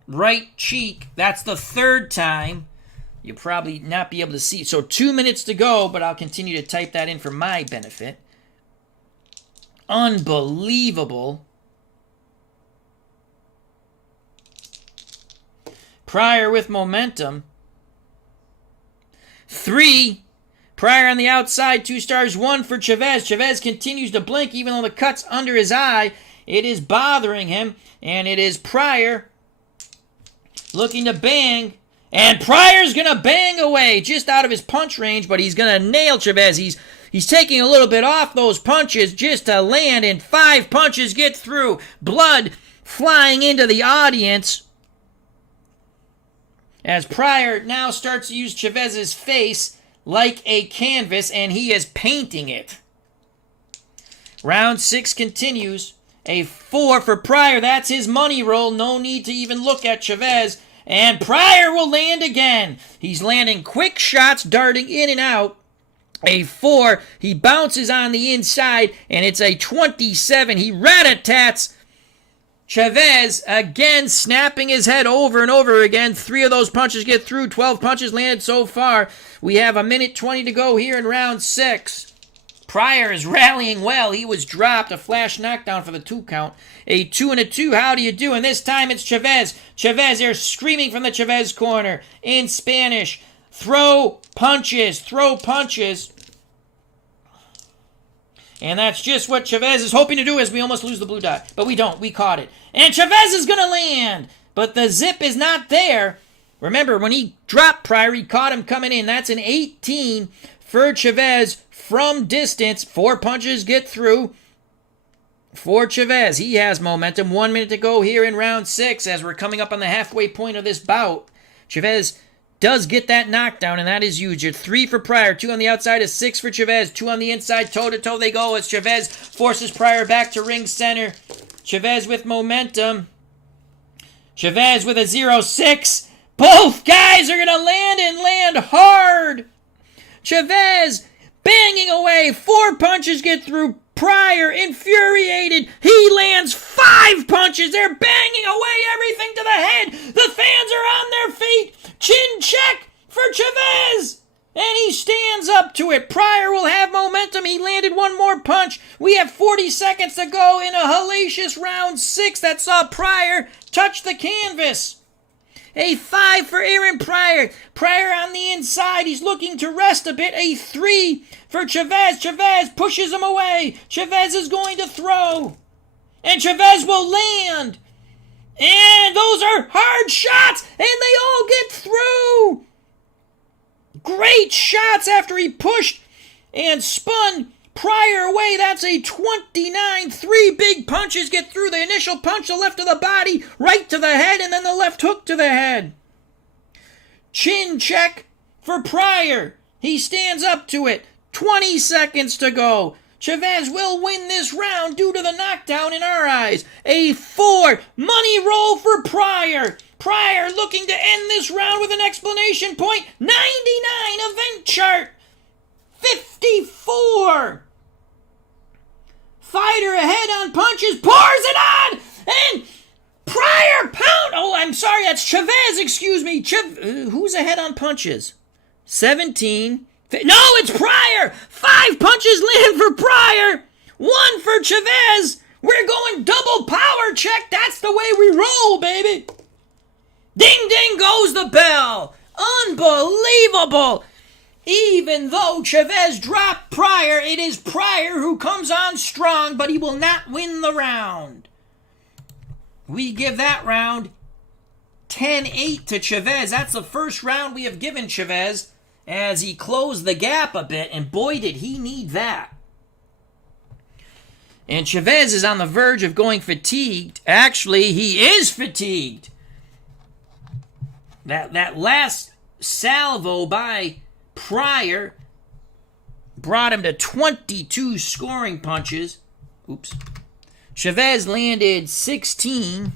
right cheek. That's the 3rd time. You'll probably not be able to see. So 2 minutes to go, but I'll continue to type that in for my benefit. Unbelievable. Pryor with momentum. 3. Pryor on the outside, 2 stars, 1 for Chavez. Chavez continues to blink even though the cut's under his eye. It is bothering him, and it is Pryor looking to bang. And Pryor's going to bang away just out of his punch range, but he's going to nail Chavez. He's taking a little bit off those punches just to land, and 5 punches get through. Blood flying into the audience as Pryor now starts to use Chavez's face like a canvas, and he is painting it. Round 6 continues. A 4 for Pryor. That's his money roll. No need to even look at Chavez. And Pryor will land again. He's landing quick shots, darting in and out. A 4. He bounces on the inside, and it's a 27. He rat-a-tats Chavez again, snapping his head over and over again. 3 of those punches get through. 12 punches landed so far. We have 1:20 to go here in round 6. Pryor is rallying well. He was dropped. A flash knockdown for the 2 count. A 2 and a 2. How do you do? And this time it's Chavez. Chavez, they're screaming from the Chavez corner in Spanish. Throw punches. Throw punches. And that's just what Chavez is hoping to do as we almost lose the blue dot. But we don't. We caught it. And Chavez is going to land. But the zip is not there. Remember, when he dropped Pryor, he caught him coming in. That's an 18 for Chavez from distance. 4 punches get through for Chavez. He has momentum. 1 minute to go here in round 6 as we're coming up on the halfway point of this bout. Chavez does get that knockdown, and that is huge. 3 for Pryor, 2 on the outside, a 6 for Chavez, 2 on the inside, toe-to-toe they go as Chavez forces Pryor back to ring center. Chavez with momentum. Chavez with a 0-6. Both guys are going to land and land hard. Chavez banging away. 4 punches get through. Pryor infuriated. He lands 5 punches. They're banging away everything to the head. The fans are on their feet. Chin check for Chavez. And he stands up to it. Pryor will have momentum. He landed 1 more punch. We have 40 seconds to go in a hellacious round 6 that saw Pryor touch the canvas. A 5 for Aaron Pryor. Pryor on the inside. He's looking to rest a bit. A 3 for Chavez. Chavez pushes him away. Chavez is going to throw. And Chavez will land. And those are hard shots. And they all get through. Great shots after he pushed and spun Pryor away. That's a 29. 3 big punches get through. The initial punch, the left of the body, right to the head, and then the left hook to the head. Chin check for Pryor. He stands up to it. 20 seconds to go. Chavez will win this round due to the knockdown in our eyes. A 4. Money roll for Pryor. Pryor looking to end this round with an explanation point. 99 event chart. 54. Fighter ahead on punches. Pours it on. And Pryor pound. Oh, I'm sorry. That's Chavez. Excuse me. Who's ahead on punches? 17. No, it's Pryor. 5 punches land for Pryor. 1 for Chavez. We're going double power check. That's the way we roll, baby. Ding, ding goes the bell. Unbelievable. Even though Chavez dropped Pryor, it is Pryor who comes on strong, but he will not win the round. We give that round 10-8 to Chavez. That's the first round we have given Chavez as he closed the gap a bit, and boy, did he need that. And Chavez is on the verge of going fatigued. Actually, he is fatigued. That last salvo by Pryor brought him to 22 scoring punches. Oops. Chavez landed 16.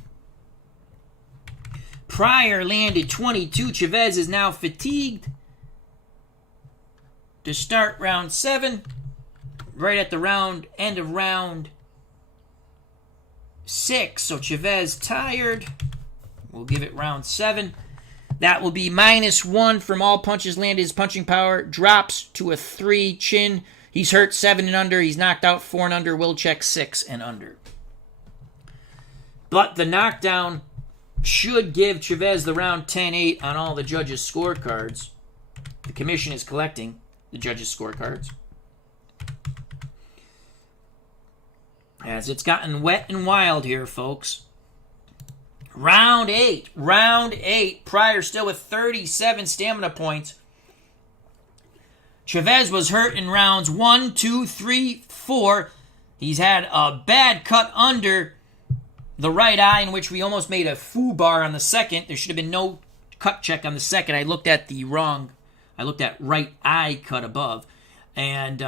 Pryor landed 22. Chavez is now fatigued to start round 7. Right at the end of round 6. So Chavez tired. We'll give it round 7. That will be -1 from all punches landed. His punching power drops to a 3. Chin, he's hurt 7 and under. He's knocked out 4 and under. Will check 6 and under. But the knockdown should give Chavez the round 10-8 on all the judges' scorecards. The commission is collecting the judges' scorecards. As it's gotten wet and wild here, folks. Round 8. Round 8. Pryor still with 37 stamina points. Chavez was hurt in rounds 1, 2, 3, 4. He's had a bad cut under the right eye in which we almost made a foo bar on the second. There should have been no cut check on the second. I looked at right eye cut above. And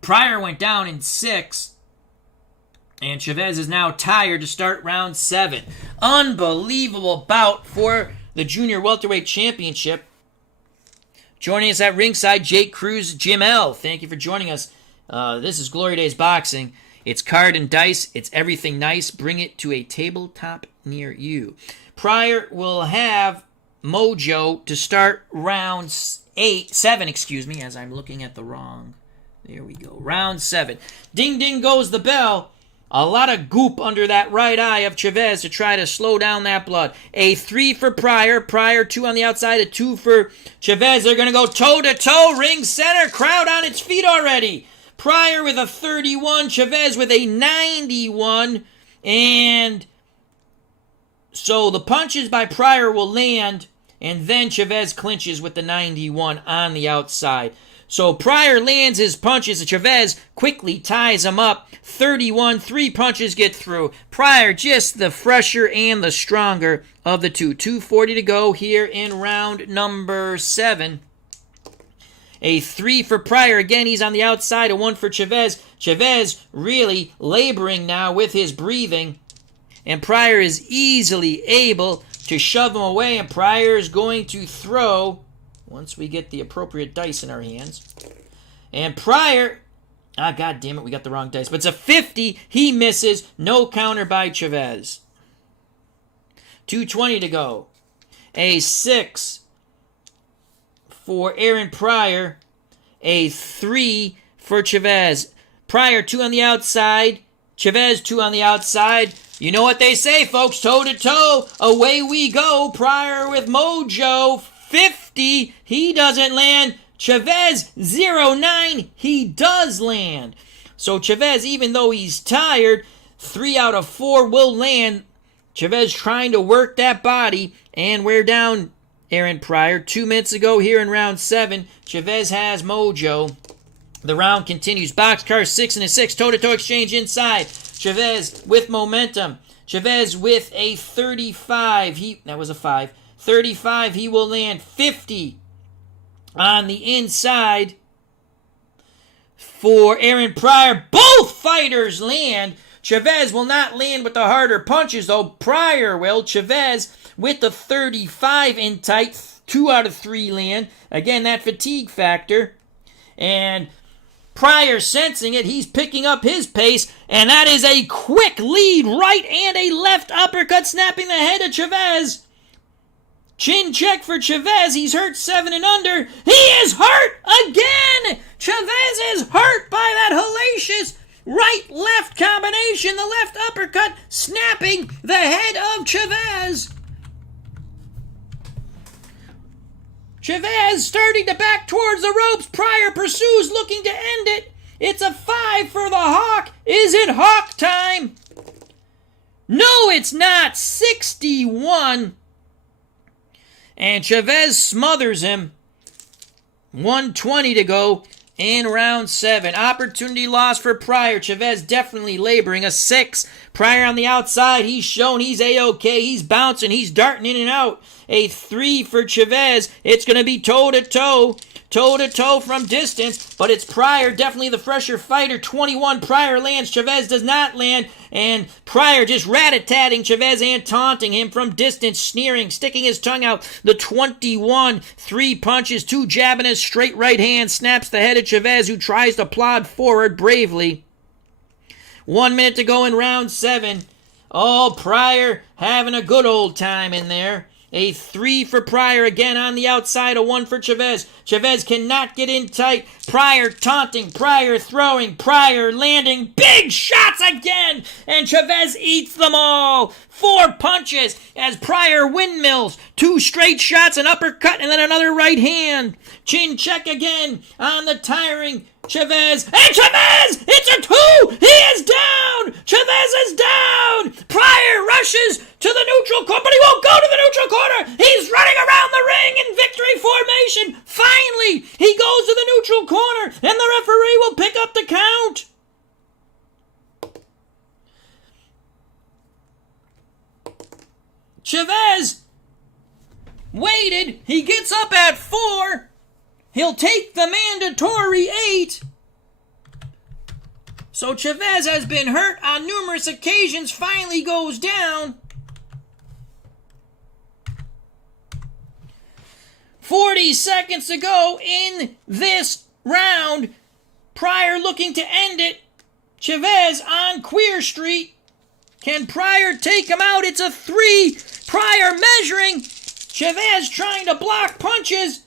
Pryor went down in 6. And Chavez is now tired to start round 7. Unbelievable bout for the Junior Welterweight Championship. Joining us at ringside, Jake Cruz, Jim L. Thank you for joining us. This is Glory Days Boxing. It's card and dice. It's everything nice. Bring it to a tabletop near you. Pryor will have Mojo to start round 7, as I'm looking at the wrong. There we go. Round 7. Ding, ding goes the bell. A lot of goop under that right eye of Chavez to try to slow down that blood. A 3 for Pryor. Pryor 2 on the outside. A 2 for Chavez. They're going to go toe-to-toe. Ring center. Crowd on its feet already. Pryor with a 31. Chavez with a 91. And so the punches by Pryor will land. And then Chavez clinches with the 91 on the outside. So Pryor lands his punches. Chavez quickly ties him up. 31, 3 punches get through. Pryor just the fresher and the stronger of the two. 2:40 to go here in round number 7. A 3 for Pryor. Again, he's on the outside. A 1 for Chavez. Chavez really laboring now with his breathing. And Pryor is easily able to shove him away. And Pryor is going to throw once we get the appropriate dice in our hands. And Pryor, god damn it, we got the wrong dice. But it's a 50. He misses. No counter by Chavez. 2:20 to go. A 6 for Aaron Pryor. A 3 for Chavez. Pryor 2 on the outside. Chavez 2 on the outside. You know what they say, folks. Toe to toe. Away we go. Pryor with Mojo. 50. He doesn't land. Chavez 0-9. He does land. So Chavez, even though he's tired, 3 out of 4 will land. Chavez trying to work that body. And we're down Aaron Pryor. 2 minutes ago here in round 7. Chavez has Mojo. The round continues. Boxcar 6 and a 6. Toe-to-toe exchange inside. Chavez with momentum. Chavez with a 35. That was a 5. 35. He will land 50 on the inside for Aaron Pryor. Both fighters land. Chavez will not land with the harder punches, though. Pryor will. Chavez with the 35 in tight. 2 out of 3 land. Again, that fatigue factor. And Pryor sensing it. He's picking up his pace. And that is a quick lead. Right and a left uppercut snapping the head of Chavez. Chin check for Chavez. He's hurt 7 and under. He is hurt again. Chavez is hurt by that hellacious right-left combination. The left uppercut snapping the head of Chavez. Chavez starting to back towards the ropes. Pryor pursues, looking to end it. It's a 5 for the Hawk. Is it Hawk time? No, it's not. 61. And Chavez smothers him. 1:20 to go in round 7. Opportunity lost for Pryor. Chavez definitely laboring. A 6. Pryor on the outside. He's shown he's A-OK. He's bouncing. He's darting in and out. A 3 for Chavez. It's going to be toe-to-toe. Toe-to-toe from distance. But it's Pryor, definitely the fresher fighter. 21. Pryor lands. Chavez does not land. And Pryor just rat-a-tatting Chavez and taunting him from distance. Sneering. Sticking his tongue out. The 21. 3 punches. 2 jabbing his straight right hand. Snaps the head of Chavez, who tries to plod forward bravely. 1 minute to go in round 7. Oh, Pryor having a good old time in there. A 3 for Pryor again on the outside. A 1 for Chavez. Chavez cannot get in tight. Pryor taunting. Pryor throwing. Pryor landing. Big shots again. And Chavez eats them all. 4 punches as Pryor windmills. 2 straight shots, an uppercut, and then another right hand. Chin check again on the tiring Chavez, and Chavez! It's a 2! He is down! Chavez is down! Pryor rushes to the neutral corner, but he won't go to the neutral corner! He's running around the ring in victory formation! Finally, he goes to the neutral corner, and the referee will pick up the count! Chavez waited. He gets up at 4. He'll take the mandatory 8. So Chavez has been hurt on numerous occasions, finally goes down. 40 seconds to go in this round. Pryor looking to end it. Chavez on Queer Street. Can Pryor take him out? It's a 3. Pryor measuring. Chavez trying to block punches.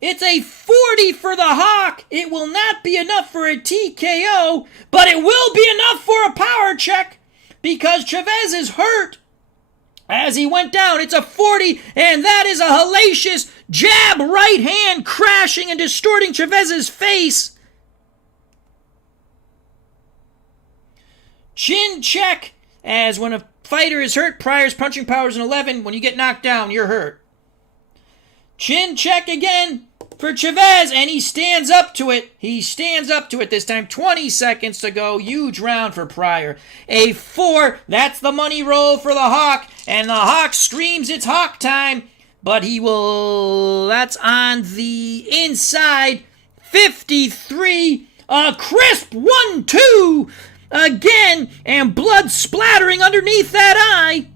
It's a 40 for the Hawk. It will not be enough for a TKO, but it will be enough for a power check because Chavez is hurt as he went down. It's a 40, and that is a hellacious jab right hand crashing and distorting Chavez's face. Chin check, as when a fighter is hurt, Pryor's punching power is an 11. When you get knocked down, you're hurt. Chin check again for Chavez, and he stands up to it. He stands up to it this time. 20 seconds to go. Huge round for Pryor. A 4. That's the money roll for the Hawk, and the Hawk screams it's Hawk time, but he will... That's on the inside. 53. A crisp 1-2 again, and blood splattering underneath that eye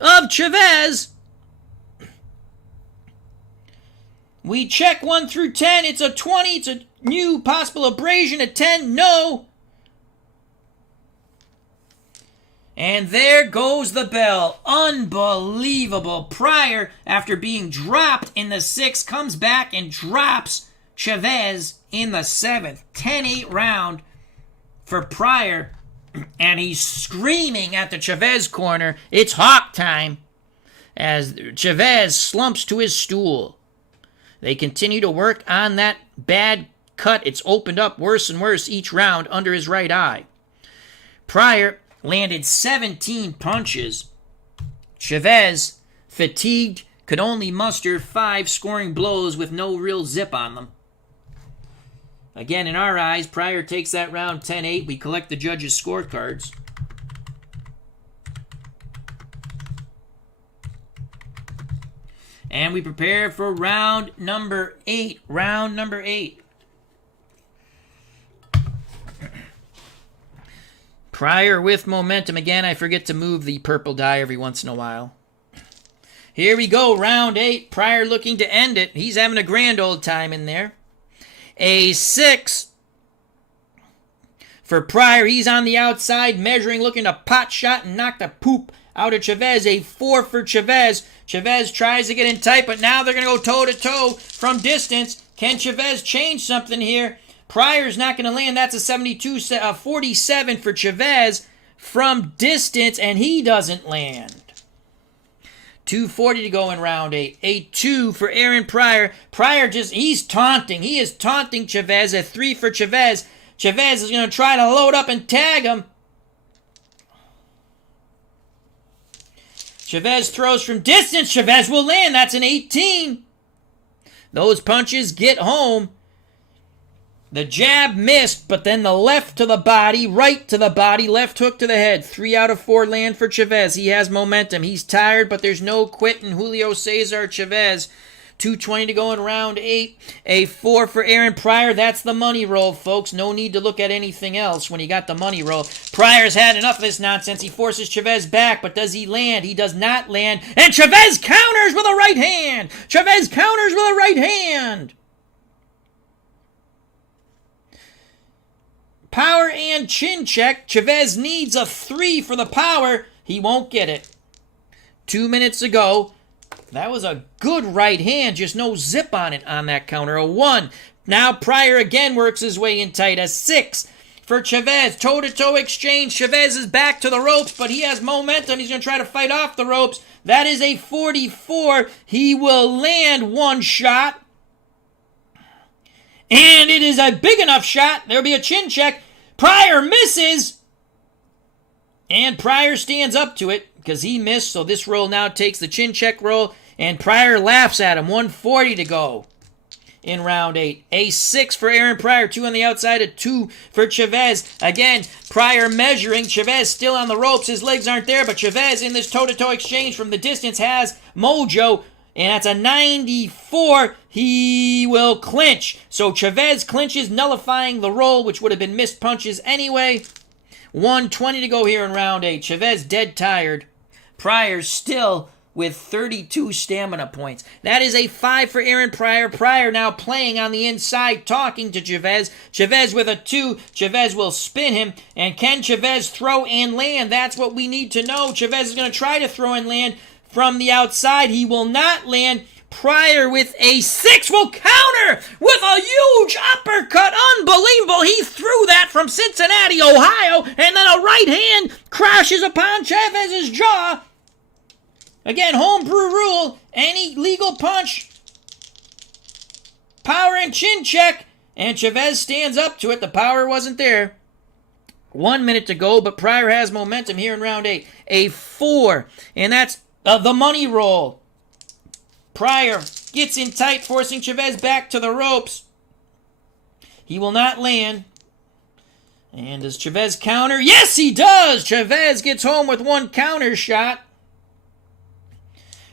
of Chavez. We check 1 through 10. It's a 20. It's a new possible abrasion. A 10. No. And there goes the bell. Unbelievable. Pryor, after being dropped in the 6th, comes back and drops Chavez in the 7th. 10-8 round for Pryor. And he's screaming at the Chavez corner. It's Hawk time as Chavez slumps to his stool. They continue to work on that bad cut. It's opened up worse and worse each round under his right eye. Pryor landed 17 punches. Chavez, fatigued, could only muster 5 scoring blows with no real zip on them. Again, in our eyes, Pryor takes that round 10-8. We collect the judges' scorecards. And we prepare for round number 8. Round number 8. Pryor with momentum. Again, I forget to move the purple die every once in a while. Here we go, round 8. Pryor looking to end it. He's having a grand old time in there. A 6 for Pryor. He's on the outside, measuring, looking to pot shot and knock the poop out of Chavez. A 4 for Chavez. Chavez tries to get in tight, but now they're going to go toe-to-toe from distance. Can Chavez change something here? Pryor's not going to land. That's a 47 for Chavez from distance, and he doesn't land. 2:40 to go in round 8. A 2 for Aaron Pryor. Pryor he's taunting. He is taunting Chavez. A 3 for Chavez. Chavez is going to try to load up and tag him. Chavez throws from distance. Chavez will land. That's an 18. Those punches get home. The jab missed, but then the left to the body, right to the body, left hook to the head. 3 out of 4 land for Chavez. He has momentum. He's tired, but there's no quitting. Julio Cesar Chavez. 2:20 to go in round 8. A 4 for Aaron Pryor. That's the money roll, folks. No need to look at anything else when you got the money roll. Pryor's had enough of this nonsense. He forces Chavez back, but does he land? He does not land. And Chavez counters with a right hand. Chavez counters with a right hand. Power and chin check. Chavez needs a 3 for the power. He won't get it. 2 minutes ago. That was a good right hand, just no zip on it on that counter. A 1. Now Pryor again works his way in tight. A 6 for Chavez. Toe-to-toe exchange. Chavez is back to the ropes, but he has momentum. He's going to try to fight off the ropes. That is a 44. He will land one shot. And it is a big enough shot. There'll be a chin check. Pryor misses. And Pryor stands up to it because he missed. So this roll now takes the chin check roll. And Pryor laughs at him. 140 to go in round 8. A 6 for Aaron Pryor. 2 on the outside. A 2 for Chavez. Again, Pryor measuring. Chavez still on the ropes. His legs aren't there. But Chavez in this toe-to-toe exchange from the distance has mojo. And that's a 94. He will clinch. So Chavez clinches, nullifying the roll, which would have been missed punches anyway. 120 to go here in round 8. Chavez dead tired. Pryor still with 32 stamina points. That is a 5 for Aaron Pryor. Pryor now playing on the inside, talking to Chavez. Chavez with a 2. Chavez will spin him. And can Chavez throw and land? That's what we need to know. Chavez is going to try to throw and land from the outside. He will not land. Pryor with a 6 will counter with a huge uppercut. Unbelievable. He threw that from Cincinnati, Ohio, and then a right hand crashes upon Chavez's jaw. Again, homebrew rule. Any legal punch, power and chin check, and Chavez stands up to it. The power wasn't there. 1 minute to go, but Pryor has momentum here in round 8. A 4, and that's the money roll. Pryor gets in tight, forcing Chavez back to the ropes. He will not land. And does Chavez counter? Yes, he does! Chavez gets home with 1 counter shot.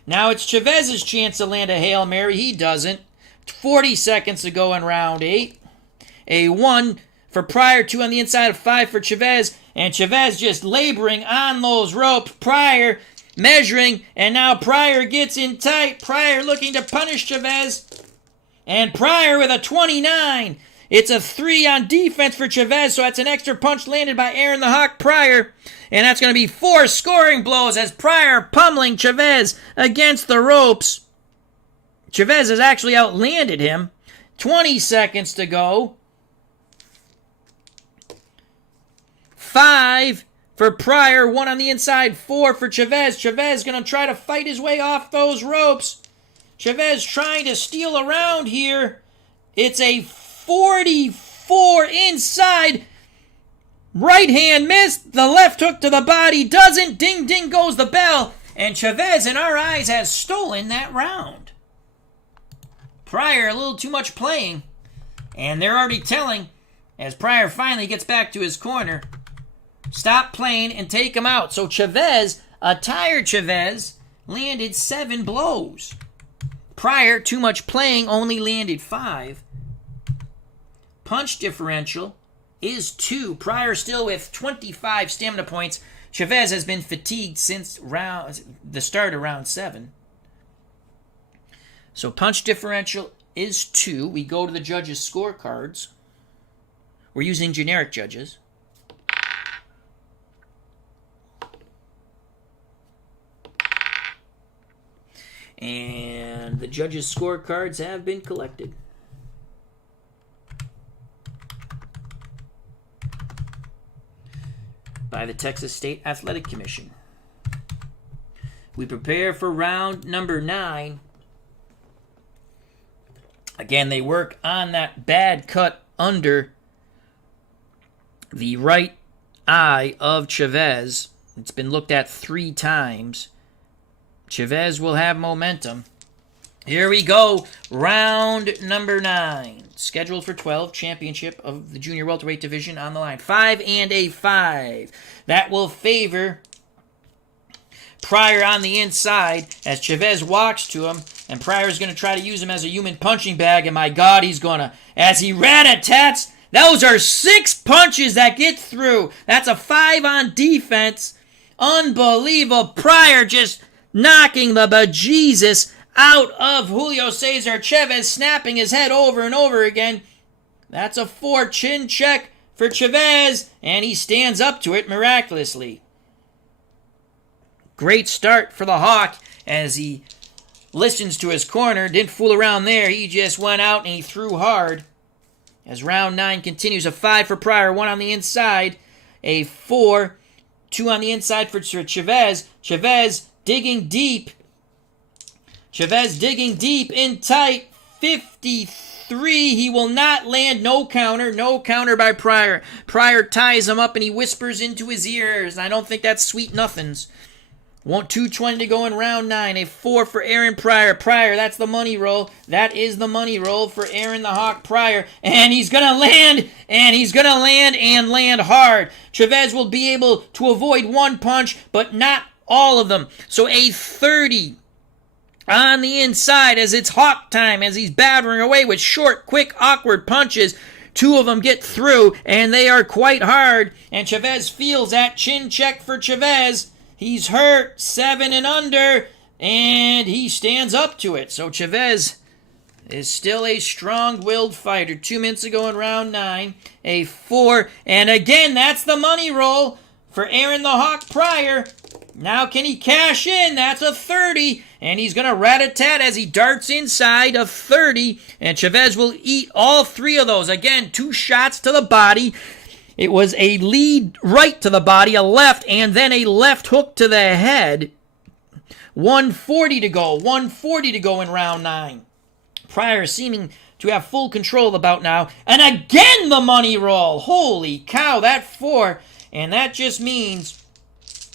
Now it's Chavez's chance to land a Hail Mary. He doesn't. 40 seconds to go in round 8. A 1 for Pryor, 2 on the inside, of 5 for Chavez. And Chavez just laboring on those ropes. Pryor measuring, and now Pryor gets in tight. Pryor looking to punish Chavez. And Pryor with a 29. It's a 3 on defense for Chavez, so that's an extra punch landed by Aaron the Hawk Pryor. And that's going to be 4 scoring blows as Pryor pummeling Chavez against the ropes. Chavez has actually outlanded him. 20 seconds to go. 5 for Pryor, 1 on the inside, 4 for Chavez. Chavez going to try to fight his way off those ropes. Chavez trying to steal around here. It's a 44 inside. Right hand missed. The left hook to the body doesn't. Ding, ding goes the bell. And Chavez, in our eyes, has stolen that round. Pryor, a little too much playing. And they're already telling, as Pryor finally gets back to his corner, stop playing and take him out. So Chavez, a tired Chavez, landed 7 blows. Pryor, too much playing, only landed 5. Punch differential is 2. Pryor still with 25 stamina points. Chavez has been fatigued since the start of round 7. So punch differential is 2. We go to the judges' scorecards. We're using generic judges. And the judges' scorecards have been collected. By the Texas State Athletic Commission. We prepare for round number 9. Again, they work on that bad cut under the right eye of Chavez. It's been looked at 3 times. Chavez will have momentum. Here we go. Round number 9. Scheduled for 12. Championship of the junior welterweight division on the line. 5 and a 5. That will favor Pryor on the inside as Chavez walks to him. And Pryor's going to try to use him as a human punching bag. And my God, he's going to, as he rat-a-tats, those are 6 punches that get through. That's a 5 on defense. Unbelievable. Pryor just knocking the bejesus out of Julio Cesar Chavez, snapping his head over and over again. That's a 4 chin check for Chavez, and he stands up to it miraculously. Great start for the Hawk as he listens to his corner. Didn't fool around there. He just went out and he threw hard. As round 9 continues, a 5 for Pryor, 1 on the inside, a 4, 2 on the inside for Chavez. Chavez digging deep. Chavez digging deep in tight. 53 3. He will not land. No counter. No counter by Pryor. Pryor ties him up and he whispers into his ears. I don't think that's sweet nothings. 2:20 to go in round 9. A 4 for Aaron Pryor. Pryor, that's the money roll. That is the money roll for Aaron the Hawk Pryor. And he's going to land. And he's going to land and land hard. Chavez will be able to avoid one punch, but not all of them. So a 30 on the inside as it's Hawk time, as he's battering away with short, quick, awkward punches. 2 of them get through, and they are quite hard. And Chavez feels that chin check for Chavez. He's hurt, 7 and under, and he stands up to it. So Chavez is still a strong-willed fighter. 2 minutes to go in round 9. A 4, and again, that's the money roll for Aaron the Hawk Pryor. Now can he cash in? That's a 30, and he's going to rat-a-tat as he darts inside a 30, and Chavez will eat all 3 of those. Again, 2 shots to the body. It was a lead right to the body, a left, and then a left hook to the head. 140 to go. 140 to go in round 9. Pryor seeming to have full control of the bout now. And again the money roll. Holy cow, that 4. And that just means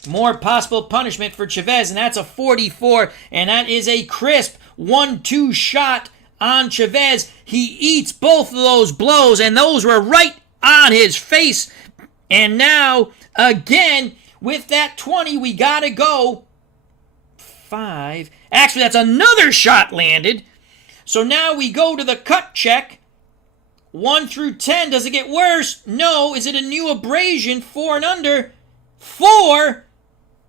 more possible punishment for Chavez. And that's a 44. And that is a crisp 1-2 shot on Chavez. He eats both of those blows, and those were right on his face. And now, again, with that 20, we gotta go 5. Actually, that's another shot landed. So now we go to the cut check. 1 through 10. Does it get worse? No. Is it a new abrasion? 4 and under. 4.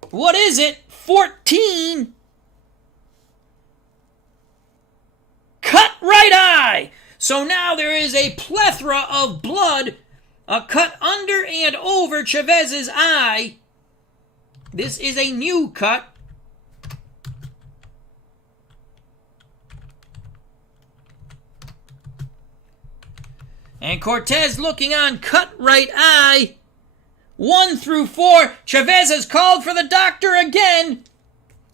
What is it? 14. Cut right eye. So now there is a plethora of blood, a cut under and over Chavez's eye. This is a new cut. And Cortez looking on, cut right eye. 1 through 4. Chavez has called for the doctor again.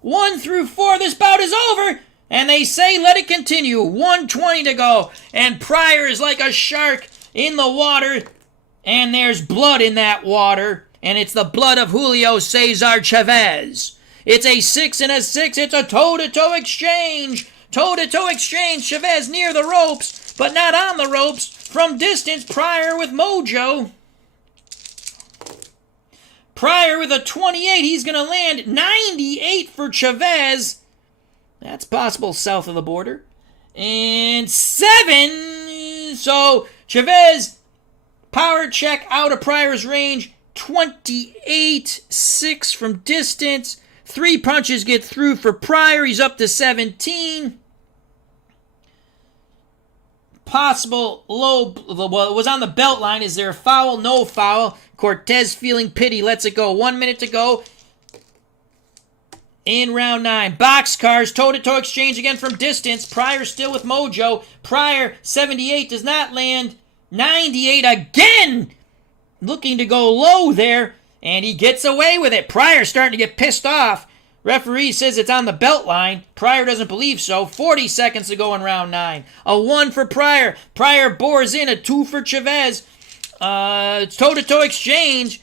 1 through 4. This bout is over. And they say let it continue. 1:20 to go. And Pryor is like a shark in the water. And there's blood in that water. And it's the blood of Julio Cesar Chavez. It's a 6 and a 6. It's a toe-to-toe exchange. Toe-to-toe exchange. Chavez near the ropes, but not on the ropes. From distance, Pryor with mojo. Pryor with a 28. He's going to land 98 for Chavez. That's possible south of the border. And 7. So Chavez, power check out of Pryor's range. 28. 6 from distance. 3 punches get through for Pryor. He's up to 17. Possible low, well, it was on the belt line. Is there a foul? No foul. Cortez feeling pity, lets it go. 1 minute to go in round 9. Boxcars, toe-to-toe exchange again from distance. Pryor still with mojo. Pryor, 78, does not land. 98 again. Looking to go low there, and he gets away with it. Pryor starting to get pissed off. Referee says it's on the belt line. Pryor doesn't believe so. 40 seconds to go in round 9. A 1 for Pryor. Pryor bores in. A 2 for Chavez. Toe-to-toe exchange.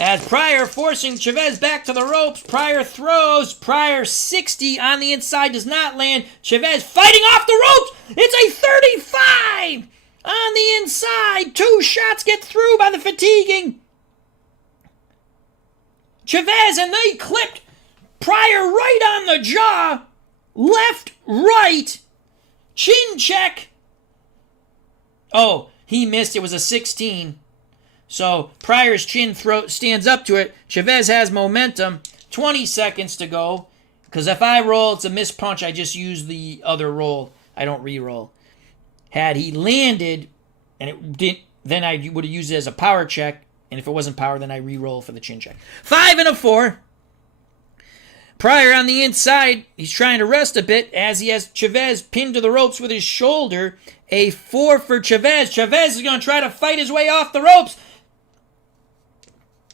As Pryor forcing Chavez back to the ropes. Pryor throws. Pryor 60 on the inside. Does not land. Chavez fighting off the ropes. It's a 35 on the inside. 2 shots get through by the fatiguing Chavez, and they clipped Pryor right on the jaw. Left, right. Chin check. Oh, he missed. It was a 16. So Pryor's chin throat stands up to it. Chavez has momentum. 20 seconds to go. Because if I roll, it's a missed punch. I just use the other roll. I don't re-roll. Had he landed, and it didn't, then I would have used it as a power check. And if it wasn't power, then I re-roll for the chin check. 5 and a 4. Pryor on the inside, he's trying to rest a bit as he has Chavez pinned to the ropes with his shoulder. A 4 for Chavez. Chavez is going to try to fight his way off the ropes.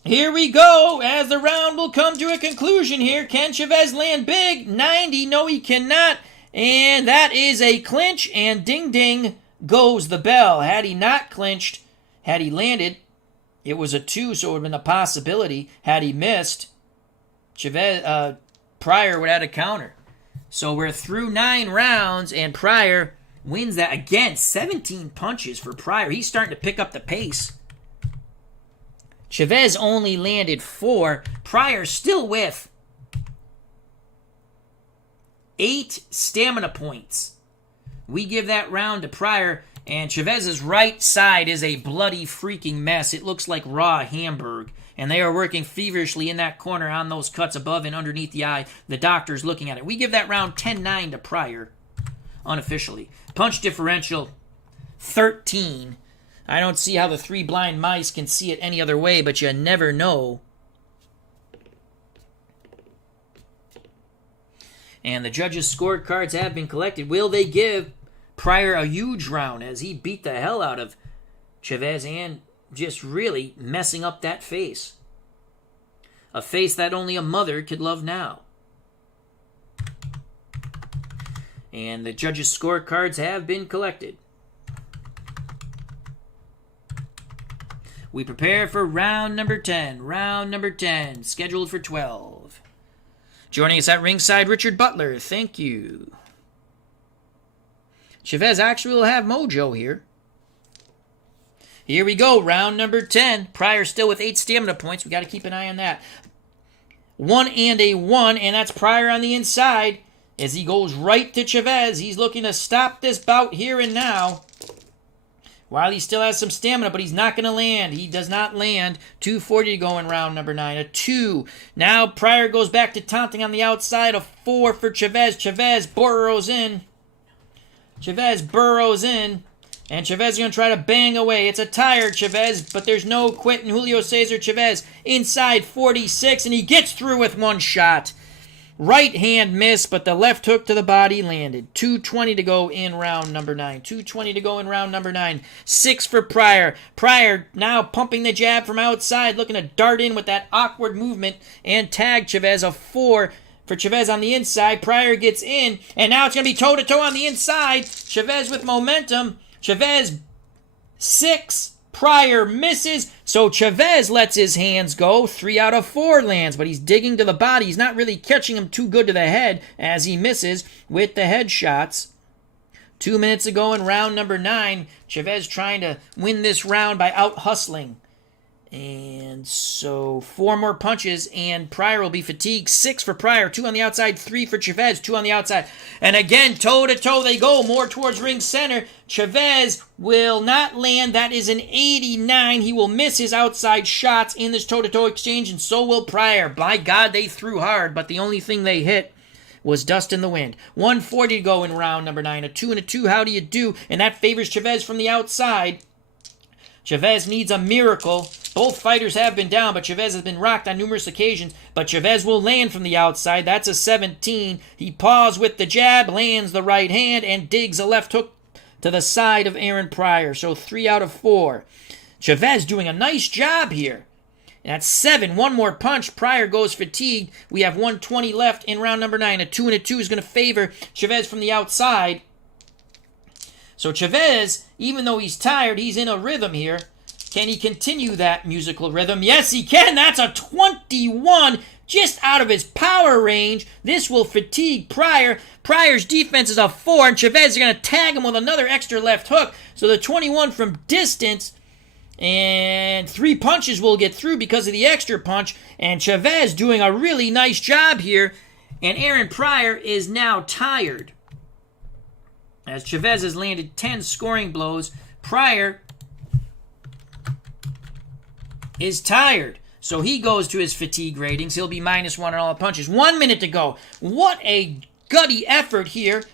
Here we go as the round will come to a conclusion here. Can Chavez land big? 90. No, he cannot. And that is a clinch, and ding ding goes the bell. Had he not clinched, had he landed, it was a 2, so it would have been a possibility. Had he missed, Pryor would have had a counter. So we're through 9 rounds, and Pryor wins that. Again, 17 punches for Pryor. He's starting to pick up the pace. Chavez only landed 4. Pryor still with 8 stamina points. We give that round to Pryor, and Chavez's right side is a bloody freaking mess. It looks like raw Hamburg, and they are working feverishly in that corner on those cuts above and underneath the eye. The doctor's looking at it. We give that round 10-9 to Pryor, unofficially. Punch differential, 13. I don't see how the 3 blind mice can see it any other way, but you never know. And the judges' scorecards have been collected. Will they give Pryor a huge round as he beat the hell out of Chavez and just really messing up that face? A face that only a mother could love now. And the judges' scorecards have been collected. We prepare for round number 10. Round number 10, scheduled for 12. Joining us at ringside, Richard Butler. Thank you. Chavez actually will have mojo here. Here we go, round number 10. Pryor still with 8 stamina points. We got to keep an eye on that. 1 and a 1, and that's Pryor on the inside as he goes right to Chavez. He's looking to stop this bout here and now while he still has some stamina, but he's not going to land. He does not land. 2:40 to go in round number 9. A 2. Now Pryor goes back to taunting on the outside. A 4 for Chavez. Chavez burrows in. And Chavez is going to try to bang away. It's a tired Chavez, but there's no quitting. Julio Cesar Chavez inside 46, and he gets through with 1 shot. Right hand missed, but the left hook to the body landed. 2:20 to go in round number 9. 2:20 to go in round number 9. 6 for Pryor. Pryor now pumping the jab from outside, looking to dart in with that awkward movement and tag Chavez. A 4 for Chavez on the inside. Pryor gets in, and now it's going to be toe-to-toe on the inside. Chavez with momentum. Chavez 6. Pryor misses, so Chavez lets his hands go. 3 out of 4 lands, but he's digging to the body. He's not really catching him too good to the head as he misses with the headshots. 2 minutes ago in round number 9, Chavez trying to win this round by out-hustling. And so 4 more punches, and Pryor will be fatigued. 6 for Pryor, 2 on the outside, 3 for Chavez, 2 on the outside. And again, toe-to-toe they go, more towards ring center. Chavez will not land. That is an 89. He will miss his outside shots in this toe-to-toe exchange, and so will Pryor. By God, they threw hard, but the only thing they hit was dust in the wind. 1:40 to go in round number 9. A 2 and a 2, how do you do? And that favors Chavez from the outside. Chavez needs a miracle. Both fighters have been down, but Chavez has been rocked on numerous occasions. But Chavez will land from the outside. That's a 17. He paws with the jab, lands the right hand, and digs a left hook to the side of Aaron Pryor. So 3 out of 4. Chavez doing a nice job here. That's 7. 1 more punch. Pryor goes fatigued. We have 1:20 left in round number 9. A 2 and a 2 is going to favor Chavez from the outside. So Chavez, even though he's tired, he's in a rhythm here. Can he continue that musical rhythm? Yes, he can. That's a 21, just out of his power range. This will fatigue Pryor. Pryor's defense is a 4, and Chavez is going to tag him with another extra left hook. So the 21 from distance, and 3 punches will get through because of the extra punch. And Chavez doing a really nice job here. And Aaron Pryor is now tired, as Chavez has landed 10 scoring blows. Pryor is tired, so he goes to his fatigue ratings. He'll be -1 on all the punches. 1 minute to go. What a gutty effort here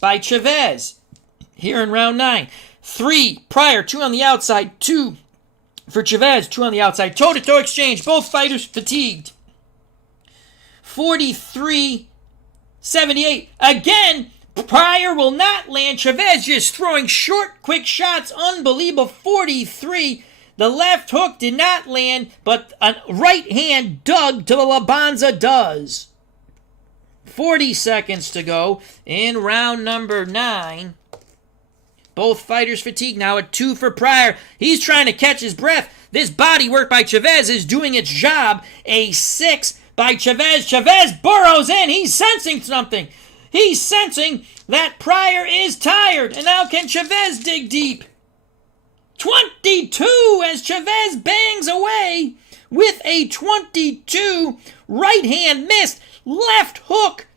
by Chavez here in round 9. 3, Pryor, 2 on the outside, 2 for Chavez, 2 on the outside. Toe-to-toe exchange, both fighters fatigued. 43-78. Again, Pryor will not land. Chavez just throwing short, quick shots. Unbelievable. 43. The left hook did not land, but a right hand dug to the Labanza does. 40 seconds to go in round number 9. Both fighters fatigued. Now a 2 for Pryor. He's trying to catch his breath. This body work by Chavez is doing its job. A 6 by Chavez. Chavez burrows in. He's sensing something. He's sensing that Pryor is tired. And now can Chavez dig deep? 22 as Chavez bangs away with a 22. Right hand missed. Left hook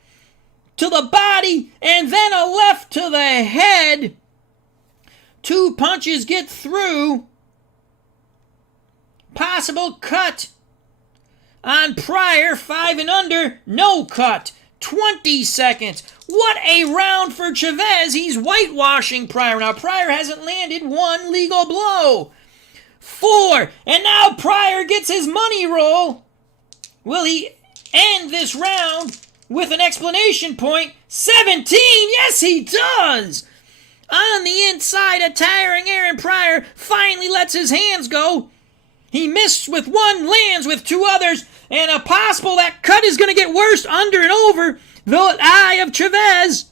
to the body and then a left to the head. 2 punches get through. Possible cut on Pryor, 5 and under. No cut. 20 seconds. What a round for Chavez. He's whitewashing Pryor. Now Pryor hasn't landed one legal blow. 4. And now Pryor gets his money roll. Will he end this round with an explanation point? 17. Yes, he does. On the inside, a tiring Aaron Pryor finally lets his hands go. He missed with 1, lands with 2 others, and a possible that cut is going to get worse under and over the eye of Chavez.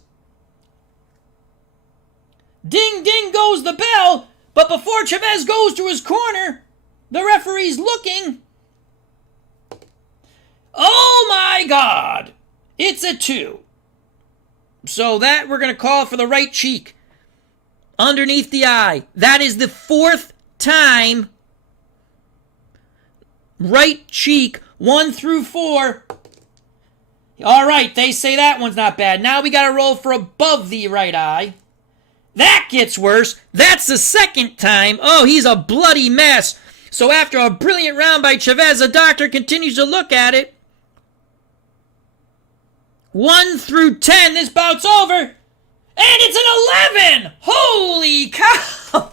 Ding, ding goes the bell, but before Chavez goes to his corner, the referee's looking. Oh my God! It's a 2. So that we're going to call for the right cheek. Underneath the eye. That is the 4th time. Right cheek, 1 through 4. All right, they say that one's not bad. Now we got to roll for above the right eye. That gets worse. That's the 2nd time. Oh, he's a bloody mess. So after a brilliant round by Chavez, the doctor continues to look at it. 1 through 10, this bout's over. And it's an 11! Holy cow!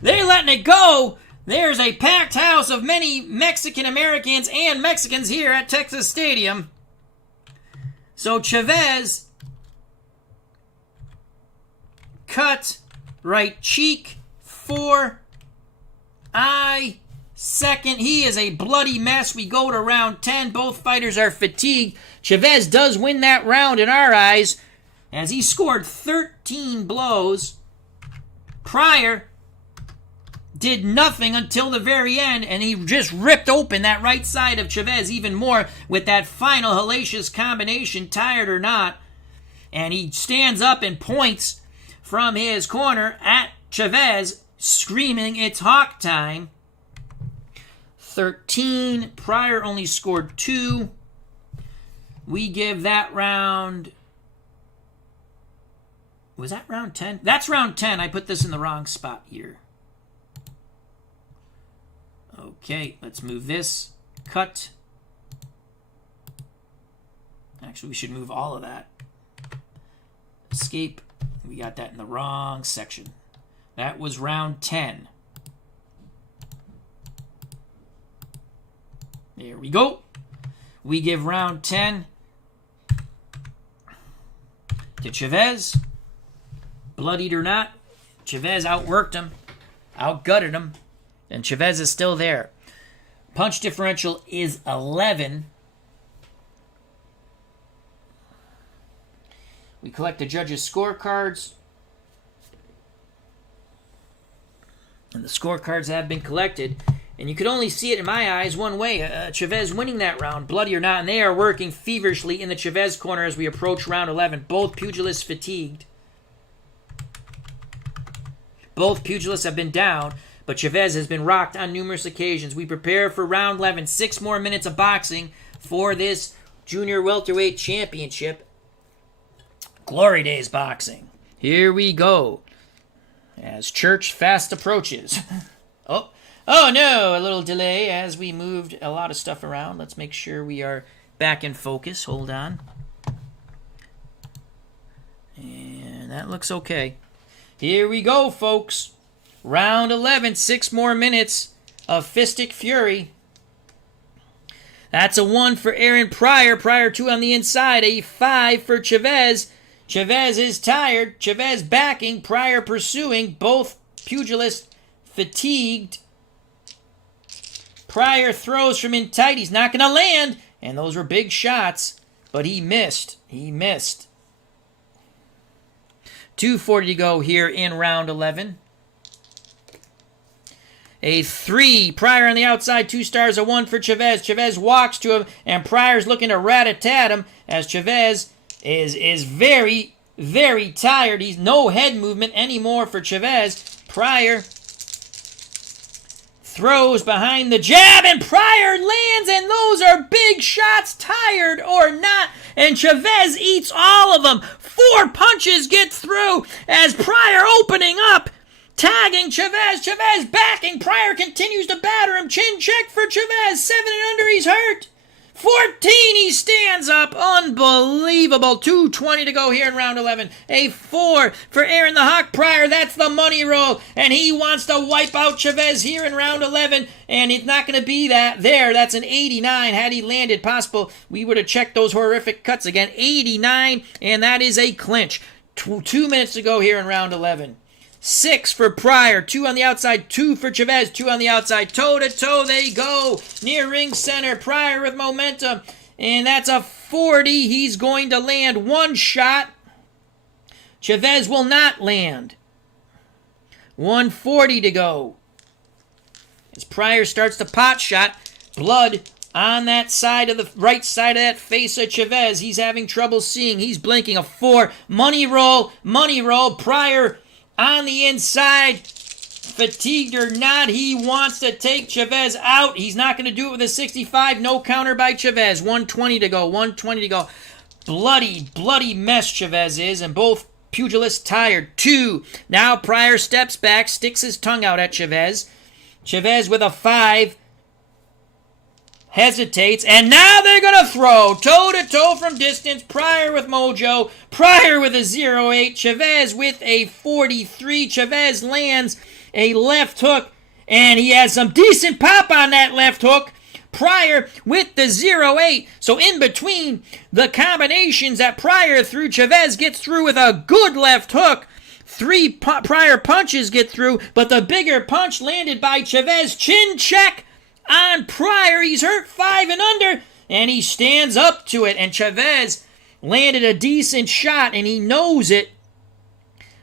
They're letting it go. There's a packed house of many Mexican Americans and Mexicans here at Texas Stadium. So Chavez cut right cheek, 4 eye, 2nd. He is a bloody mess. We go to round 10. Both fighters are fatigued. Chavez does win that round in our eyes, as he scored 13 blows. Pryor did nothing until the very end, and he just ripped open that right side of Chavez even more with that final hellacious combination, tired or not. And he stands up and points from his corner at Chavez, screaming, "It's Hawk time." 13. Pryor only scored 2. We give that round... Was that round 10? That's round 10. I put this in the wrong spot here. Okay, let's move this. Cut. Actually, we should move all of that. Escape. We got that in the wrong section. That was round 10. There we go. We give round 10 to Chavez. Bloodied or not, Chavez outworked him, outgutted him, and Chavez is still there. Punch differential is 11. We collect the judges' scorecards. And the scorecards have been collected. And you could only see it in my eyes one way. Chavez winning that round, bloody or not. And they are working feverishly in the Chavez corner as we approach round 11. Both pugilists fatigued. Both pugilists have been down, but Chavez has been rocked on numerous occasions. We prepare for round 11. 6 more minutes of boxing for this Junior Welterweight Championship. Glory Days boxing. Here we go. As church fast approaches. Oh no, a little delay as we moved a lot of stuff around. Let's make sure we are back in focus. Hold on. And that looks okay. Here we go, folks. Round 11, 6 more minutes of fistic fury. That's a 1 for Aaron Pryor. Pryor 2 on the inside. A 5 for Chavez. Chavez is tired. Chavez backing. Pryor pursuing. Both pugilists fatigued. Pryor throws from in tight. He's not going to land. And those were big shots. but he missed. He missed. 2:40 to go here in round 11. A 3. Pryor on the outside. 2 stars. A 1 for Chavez. Chavez walks to him, and Pryor's looking to rat-a-tat him as Chavez is very, very tired. He's no head movement anymore for Chavez. Pryor throws behind the jab, and Pryor lands, and those are big shots, tired or not, and Chavez eats all of them. 4 punches get through as Pryor opening up, tagging Chavez. Chavez backing. Pryor continues to batter him. Chin check for Chavez. 7 and under, he's hurt. 14, he stands up. Unbelievable. 2:20 to go here in round 11. A 4 for Aaron the Hawk Pryor. That's the money roll. And he wants to wipe out Chavez here in round 11. And it's not going to be that there. That's an 89. Had he landed possible, we would have checked those horrific cuts again. 89, and that is a clinch. 2 minutes to go here in round 11. 6 for Pryor, 2 on the outside, 2 for Chavez, 2 on the outside. Toe-to-toe they go. Near ring center, Pryor with momentum. And that's a 40. He's going to land 1 shot. Chavez will not land. 1:40 to go. As Pryor starts the pot shot, blood on that side of the right side of that face of Chavez. He's having trouble seeing. He's blinking. A 4. Money roll. Pryor on the inside, fatigued or not, he wants to take Chavez out. He's not going to do it with a 65. No counter by Chavez. 1:20 to go. Bloody mess Chavez is, and both pugilists tired. 2. Now Pryor steps back, sticks his tongue out at Chavez. Chavez with a 5. Hesitates, and now they're going to throw toe-to-toe from distance. Pryor with mojo. Pryor with a 0-8. Chavez with a 43. Chavez lands a left hook, and he has some decent pop on that left hook. Pryor with the 0-8. So in between the combinations that Pryor threw, Chavez gets through with a good left hook. 3 Pryor punches get through, but the bigger punch landed by Chavez. Chin check on Pryor. He's hurt 5 and under, and he stands up to it. And Chavez landed a decent shot, and he knows it.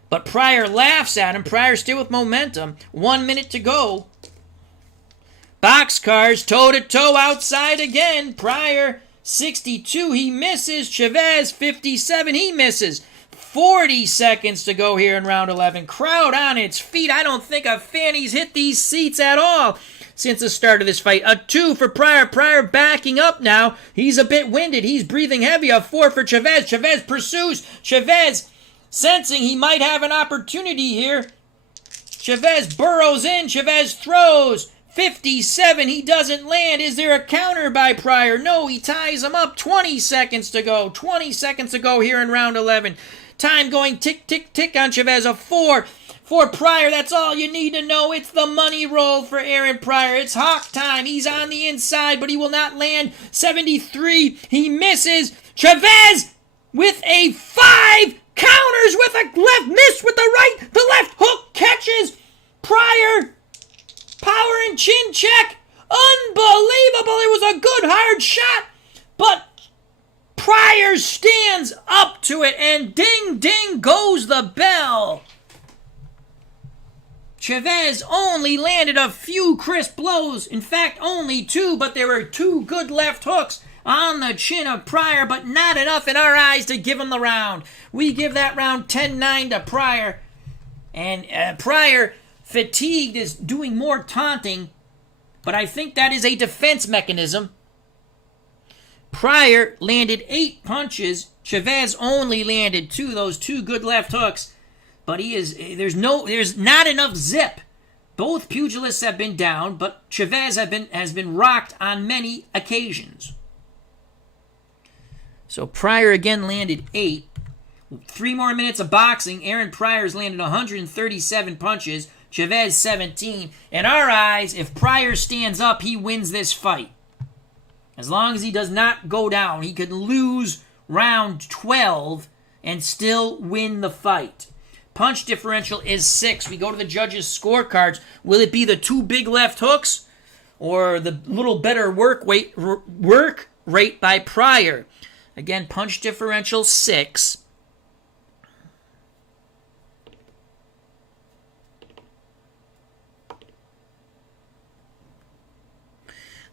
But Pryor laughs at him. Pryor still with momentum. 1 minute to go. Boxcars, toe-to-toe outside again. Pryor, 62. He misses. Chavez, 57. He misses. 40 seconds to go here in round 11. Crowd on its feet. I don't think a fanny's hit these seats at all since the start of this fight. A 2 for Pryor. Pryor backing up now. He's a bit winded. He's breathing heavy. A 4 for Chavez. Chavez pursues. Chavez sensing he might have an opportunity here. Chavez burrows in. Chavez throws. 57. He doesn't land. Is there a counter by Pryor? No, he ties him up. 20 seconds to go. 20 seconds to go here in round 11. Time going tick, tick, tick on Chavez. A 4 for Pryor. That's all you need to know. It's the money roll for Aaron Pryor. It's Hawk time. He's on the inside, but he will not land. 73. He misses. Chavez with a 5. Counters with a left. Miss with the right. The left hook catches Pryor. Power and chin check. Unbelievable. It was a good hard shot, but Pryor stands up to it, and ding, ding goes the bell. Chavez only landed a few crisp blows. In fact, only 2, but there were 2 good left hooks on the chin of Pryor, but not enough in our eyes to give him the round. We give that round 10-9 to Pryor, and Pryor, fatigued, is doing more taunting, but I think that is a defense mechanism. Pryor landed 8 punches. Chavez only landed 2, those 2 good left hooks. But there's not enough zip. Both pugilists have been down, but Chavez has been rocked on many occasions. So Pryor again landed 8. 3 more minutes of boxing. Aaron Pryor's landed 137 punches. Chavez 17. In our eyes, if Pryor stands up, he wins this fight. As long as he does not go down, he could lose round 12 and still win the fight. Punch differential is 6. We go to the judges' scorecards. Will it be the 2 big left hooks or the little better work rate by Pryor? Again, punch differential 6.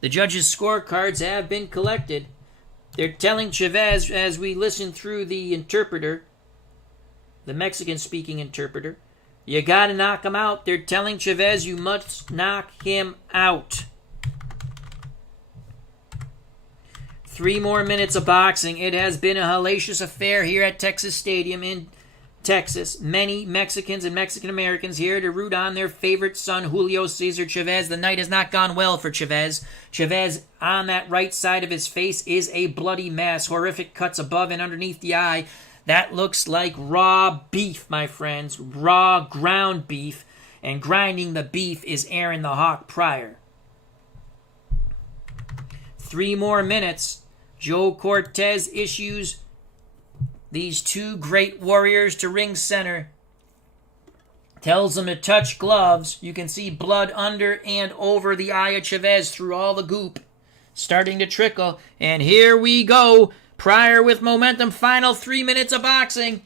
The judges' scorecards have been collected. They're telling Chavez, as we listen through the interpreter, the Mexican-speaking interpreter, you gotta knock him out. They're telling Chavez you must knock him out. 3 more minutes of boxing. It has been a hellacious affair here at Texas Stadium in Texas. Many Mexicans and Mexican-Americans here to root on their favorite son, Julio Cesar Chavez. The night has not gone well for Chavez. Chavez, on that right side of his face, is a bloody mess. Horrific cuts above and underneath the eye. That looks like raw beef, my friends. Raw ground beef. And grinding the beef is Aaron the Hawk Pryor. 3 more minutes. Joe Cortez issues these 2 great warriors to ring center. Tells them to touch gloves. You can see blood under and over the eye of Chavez through all the goop. Starting to trickle. And here we go. Pryor with momentum. Final 3 minutes of boxing.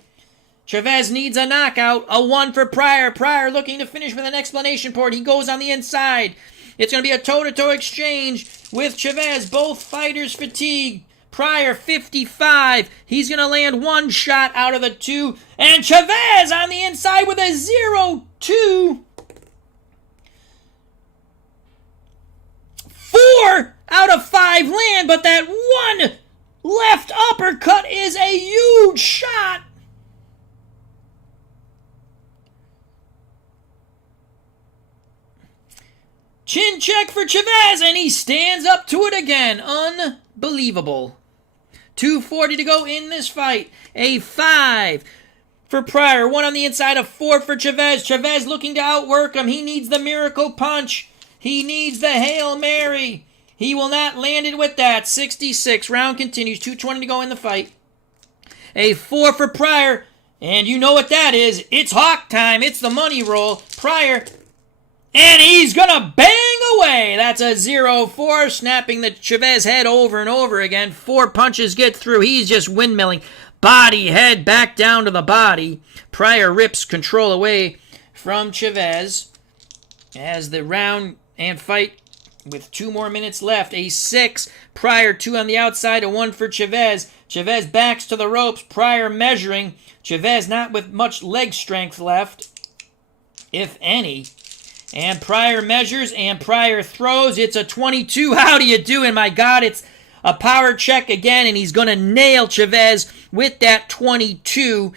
Chavez needs a knockout. A 1 for Pryor. Pryor looking to finish with an explanation point. He goes on the inside. It's going to be a toe-to-toe exchange with Chavez. Both fighters fatigued. Pryor, 55. He's going to land 1 shot out of the 2. And Chavez on the inside with a 0-2. 4 out of 5 land, but that 1 left uppercut is a huge shot. Chin check for Chavez, and he stands up to it again. Unbelievable. 2:40 to go in this fight. A 5 for Pryor. 1 on the inside, a 4 for Chavez. Chavez looking to outwork him. He needs the miracle punch. He needs the Hail Mary. He will not land it with that. 66. Round continues. 2:20 to go in the fight. A 4 for Pryor. And you know what that is. It's Hawk time. It's the money roll. Pryor. And he's going to bang away. That's a 0-4, snapping the Chavez head over and over again. 4 punches get through. He's just windmilling. Body, head, back down to the body. Pryor rips control away from Chavez. As the round and fight with 2 more minutes left. A 6. Pryor, 2 on the outside, a 1 for Chavez. Chavez backs to the ropes. Pryor measuring. Chavez not with much leg strength left, if any. And Pryor measures, and Pryor throws. It's a 22. How do you do? And my God, it's a power check again, and he's going to nail Chavez with that 22.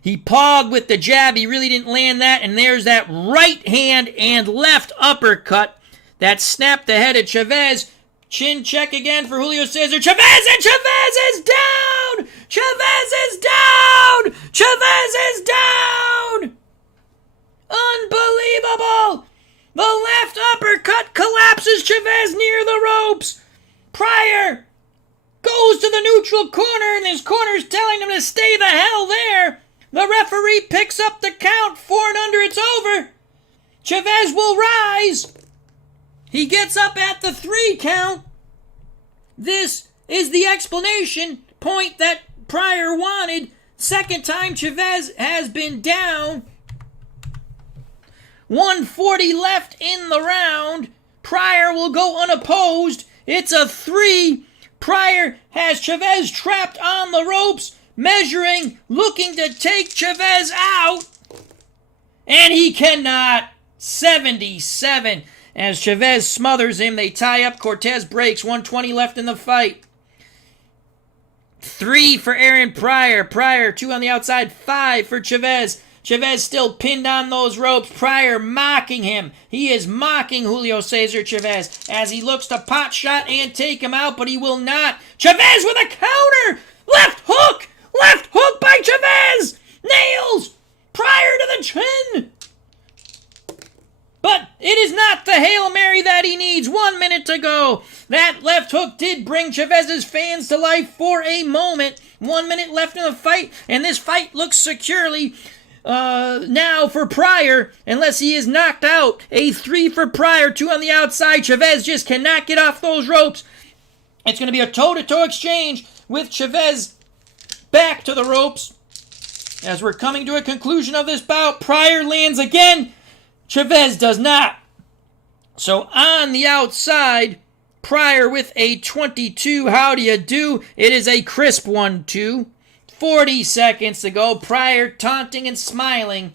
He pawed with the jab. He really didn't land that. And there's that right hand and left uppercut that snapped the head of Chavez. Chin check again for Julio Cesar Chavez, and Chavez is down! Chavez is down! Chavez is down! Unbelievable! The left uppercut collapses Chavez near the ropes. Pryor goes to the neutral corner, and his corner's telling him to stay the hell there. The referee picks up the count. 4 and under, it's over. Chavez will rise. He gets up at the 3 count. This is the explanation point that Pryor wanted. Second time Chavez has been down. 1:40 left in the round. Pryor will go unopposed. It's a 3. Pryor has Chavez trapped on the ropes, measuring, looking to take Chavez out. And he cannot. 77. As Chavez smothers him, they tie up. Cortez breaks. 1:20 left in the fight. 3 for Aaron Pryor. Pryor, 2 on the outside. 5 for Chavez. Chavez still pinned on those ropes. Pryor mocking him. He is mocking Julio Cesar Chavez as he looks to pot shot and take him out, but he will not. Chavez with a counter! Left hook! Left hook by Chavez! Nails! Pryor to the chin! But it is not the Hail Mary that he needs. 1 minute to go. That left hook did bring Chavez's fans to life for a moment. 1 minute left in the fight, and this fight looks securely now for Pryor, unless he is knocked out. A 3 for Pryor, 2 on the outside. Chavez just cannot get off those ropes. It's going to be a toe-to-toe exchange with Chavez back to the ropes. As we're coming to a conclusion of this bout, Pryor lands again. Chavez does not. So on the outside, Pryor with a 22. How do you do? It is a crisp 1-2. 40 seconds to go. Pryor taunting and smiling.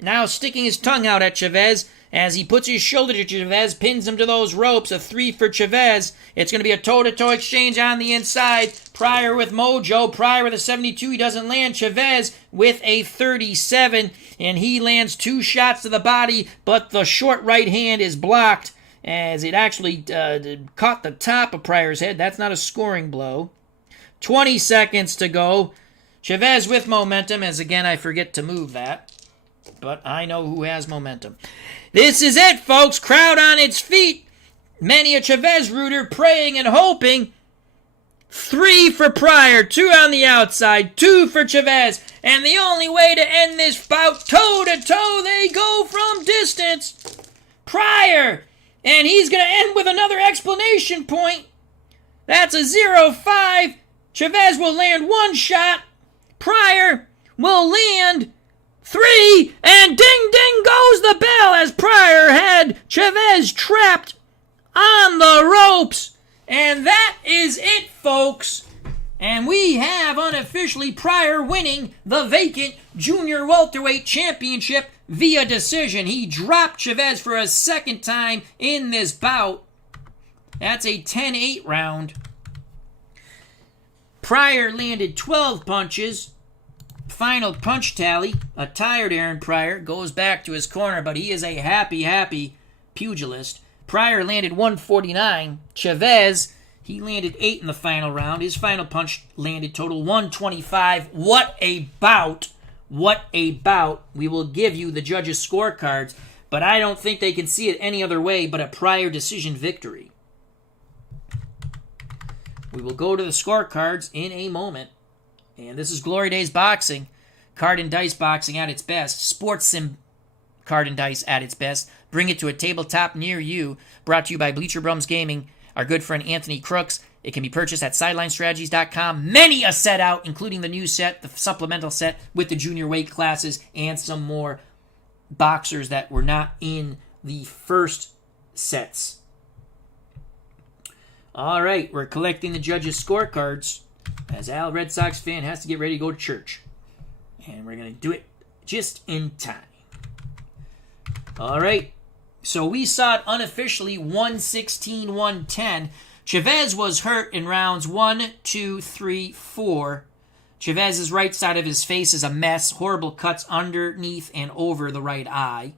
Now sticking his tongue out at Chavez as he puts his shoulder to Chavez, pins him to those ropes. A 3 for Chavez. It's going to be a toe-to-toe exchange on the inside. Pryor with mojo. Pryor with a 72. He doesn't land. Chavez with a 37. And he lands 2 shots to the body, but the short right hand is blocked as it actually caught the top of Pryor's head. That's not a scoring blow. 20 seconds to go. Chavez with momentum, as again I forget to move that. But I know who has momentum. This is it, folks. Crowd on its feet. Many a Chavez rooter praying and hoping. 3 for Pryor, 2 on the outside, 2 for Chavez. And the only way to end this bout, toe-to-toe, they go from distance. Pryor, and he's going to end with another explanation point. That's a 0-5. Chavez will land 1 shot. Pryor will land 3, and ding ding goes the bell as Pryor had Chavez trapped on the ropes. And that is it, folks. And we have unofficially Pryor winning the vacant Junior Welterweight Championship via decision. He dropped Chavez for a second time in this bout. That's a 10-8 round. Pryor landed 12 punches. Final punch tally, a tired Aaron Pryor goes back to his corner, but he is a happy pugilist. Pryor landed 149. Chavez, he landed 8 in the final round. His final punch landed total 125. What a bout. What a bout. We will give you the judges' scorecards, but I don't think they can see it any other way but a Pryor decision victory. We will go to the scorecards in a moment. And this is Glory Days Boxing, card and dice boxing at its best, sports sim card and dice at its best. Bring it to a tabletop near you. Brought to you by Bleacher Bums Gaming, our good friend Anthony Crooks. It can be purchased at sidelinestrategies.com. Many a set out, including the new set, the supplemental set with the junior weight classes, and some more boxers that were not in the first sets. All right, we're collecting the judges' scorecards as Al, Red Sox fan, has to get ready to go to church. And we're going to do it just in time. All right, so we saw it unofficially 116-110. Chavez was hurt in rounds 1, 2, 3, 4. Chavez's right side of his face is a mess. Horrible cuts underneath and over the right eye.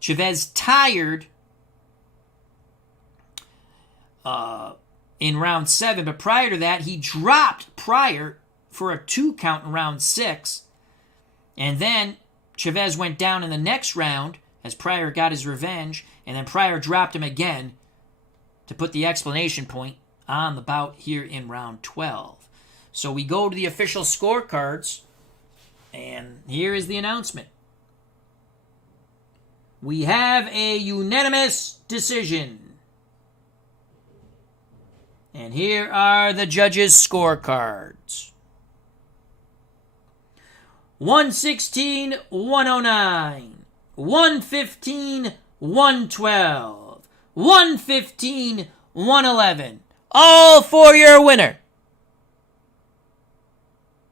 Chavez tired in round 7, but prior to that, he dropped Pryor for a 2 count in round 6. And then Chavez went down in the next round as Pryor got his revenge, and then Pryor dropped him again to put the explanation point on the bout here in round 12. So we go to the official scorecards, and here is the announcement. We have a unanimous decision. And here are the judges' scorecards. 116-109, 115-112, 115-111. All for your winner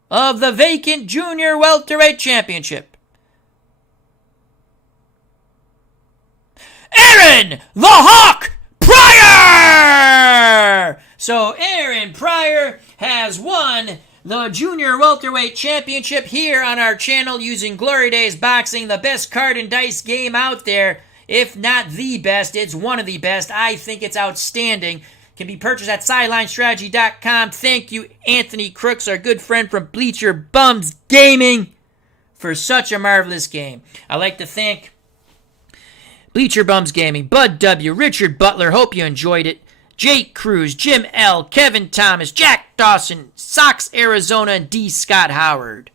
of the vacant Junior Welterweight Championship, Aaron the Hawk Pryor! So Aaron Pryor has won the Junior Welterweight Championship here on our channel using Glory Days Boxing, the best card and dice game out there. If not the best, it's one of the best. I think it's outstanding. Can be purchased at sidelinestrategy.com. Thank you, Anthony Crooks, our good friend from Bleacher Bums Gaming, for such a marvelous game. I'd like to thank Bleacher Bums Gaming, Bud W., Richard Butler, hope you enjoyed it, Jake Cruz, Jim L., Kevin Thomas, Jack Dawson, Sox Arizona, and D. Scott Howard.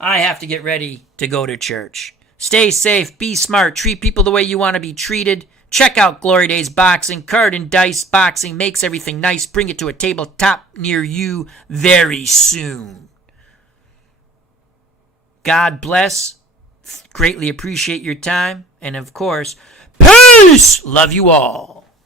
I have to get ready to go to church. Stay safe, be smart, treat people the way you want to be treated. Check out Glory Days Boxing. Card and dice boxing makes everything nice. Bring it to a tabletop near you very soon. God bless. Greatly appreciate your time. And of course, peace! Love you all.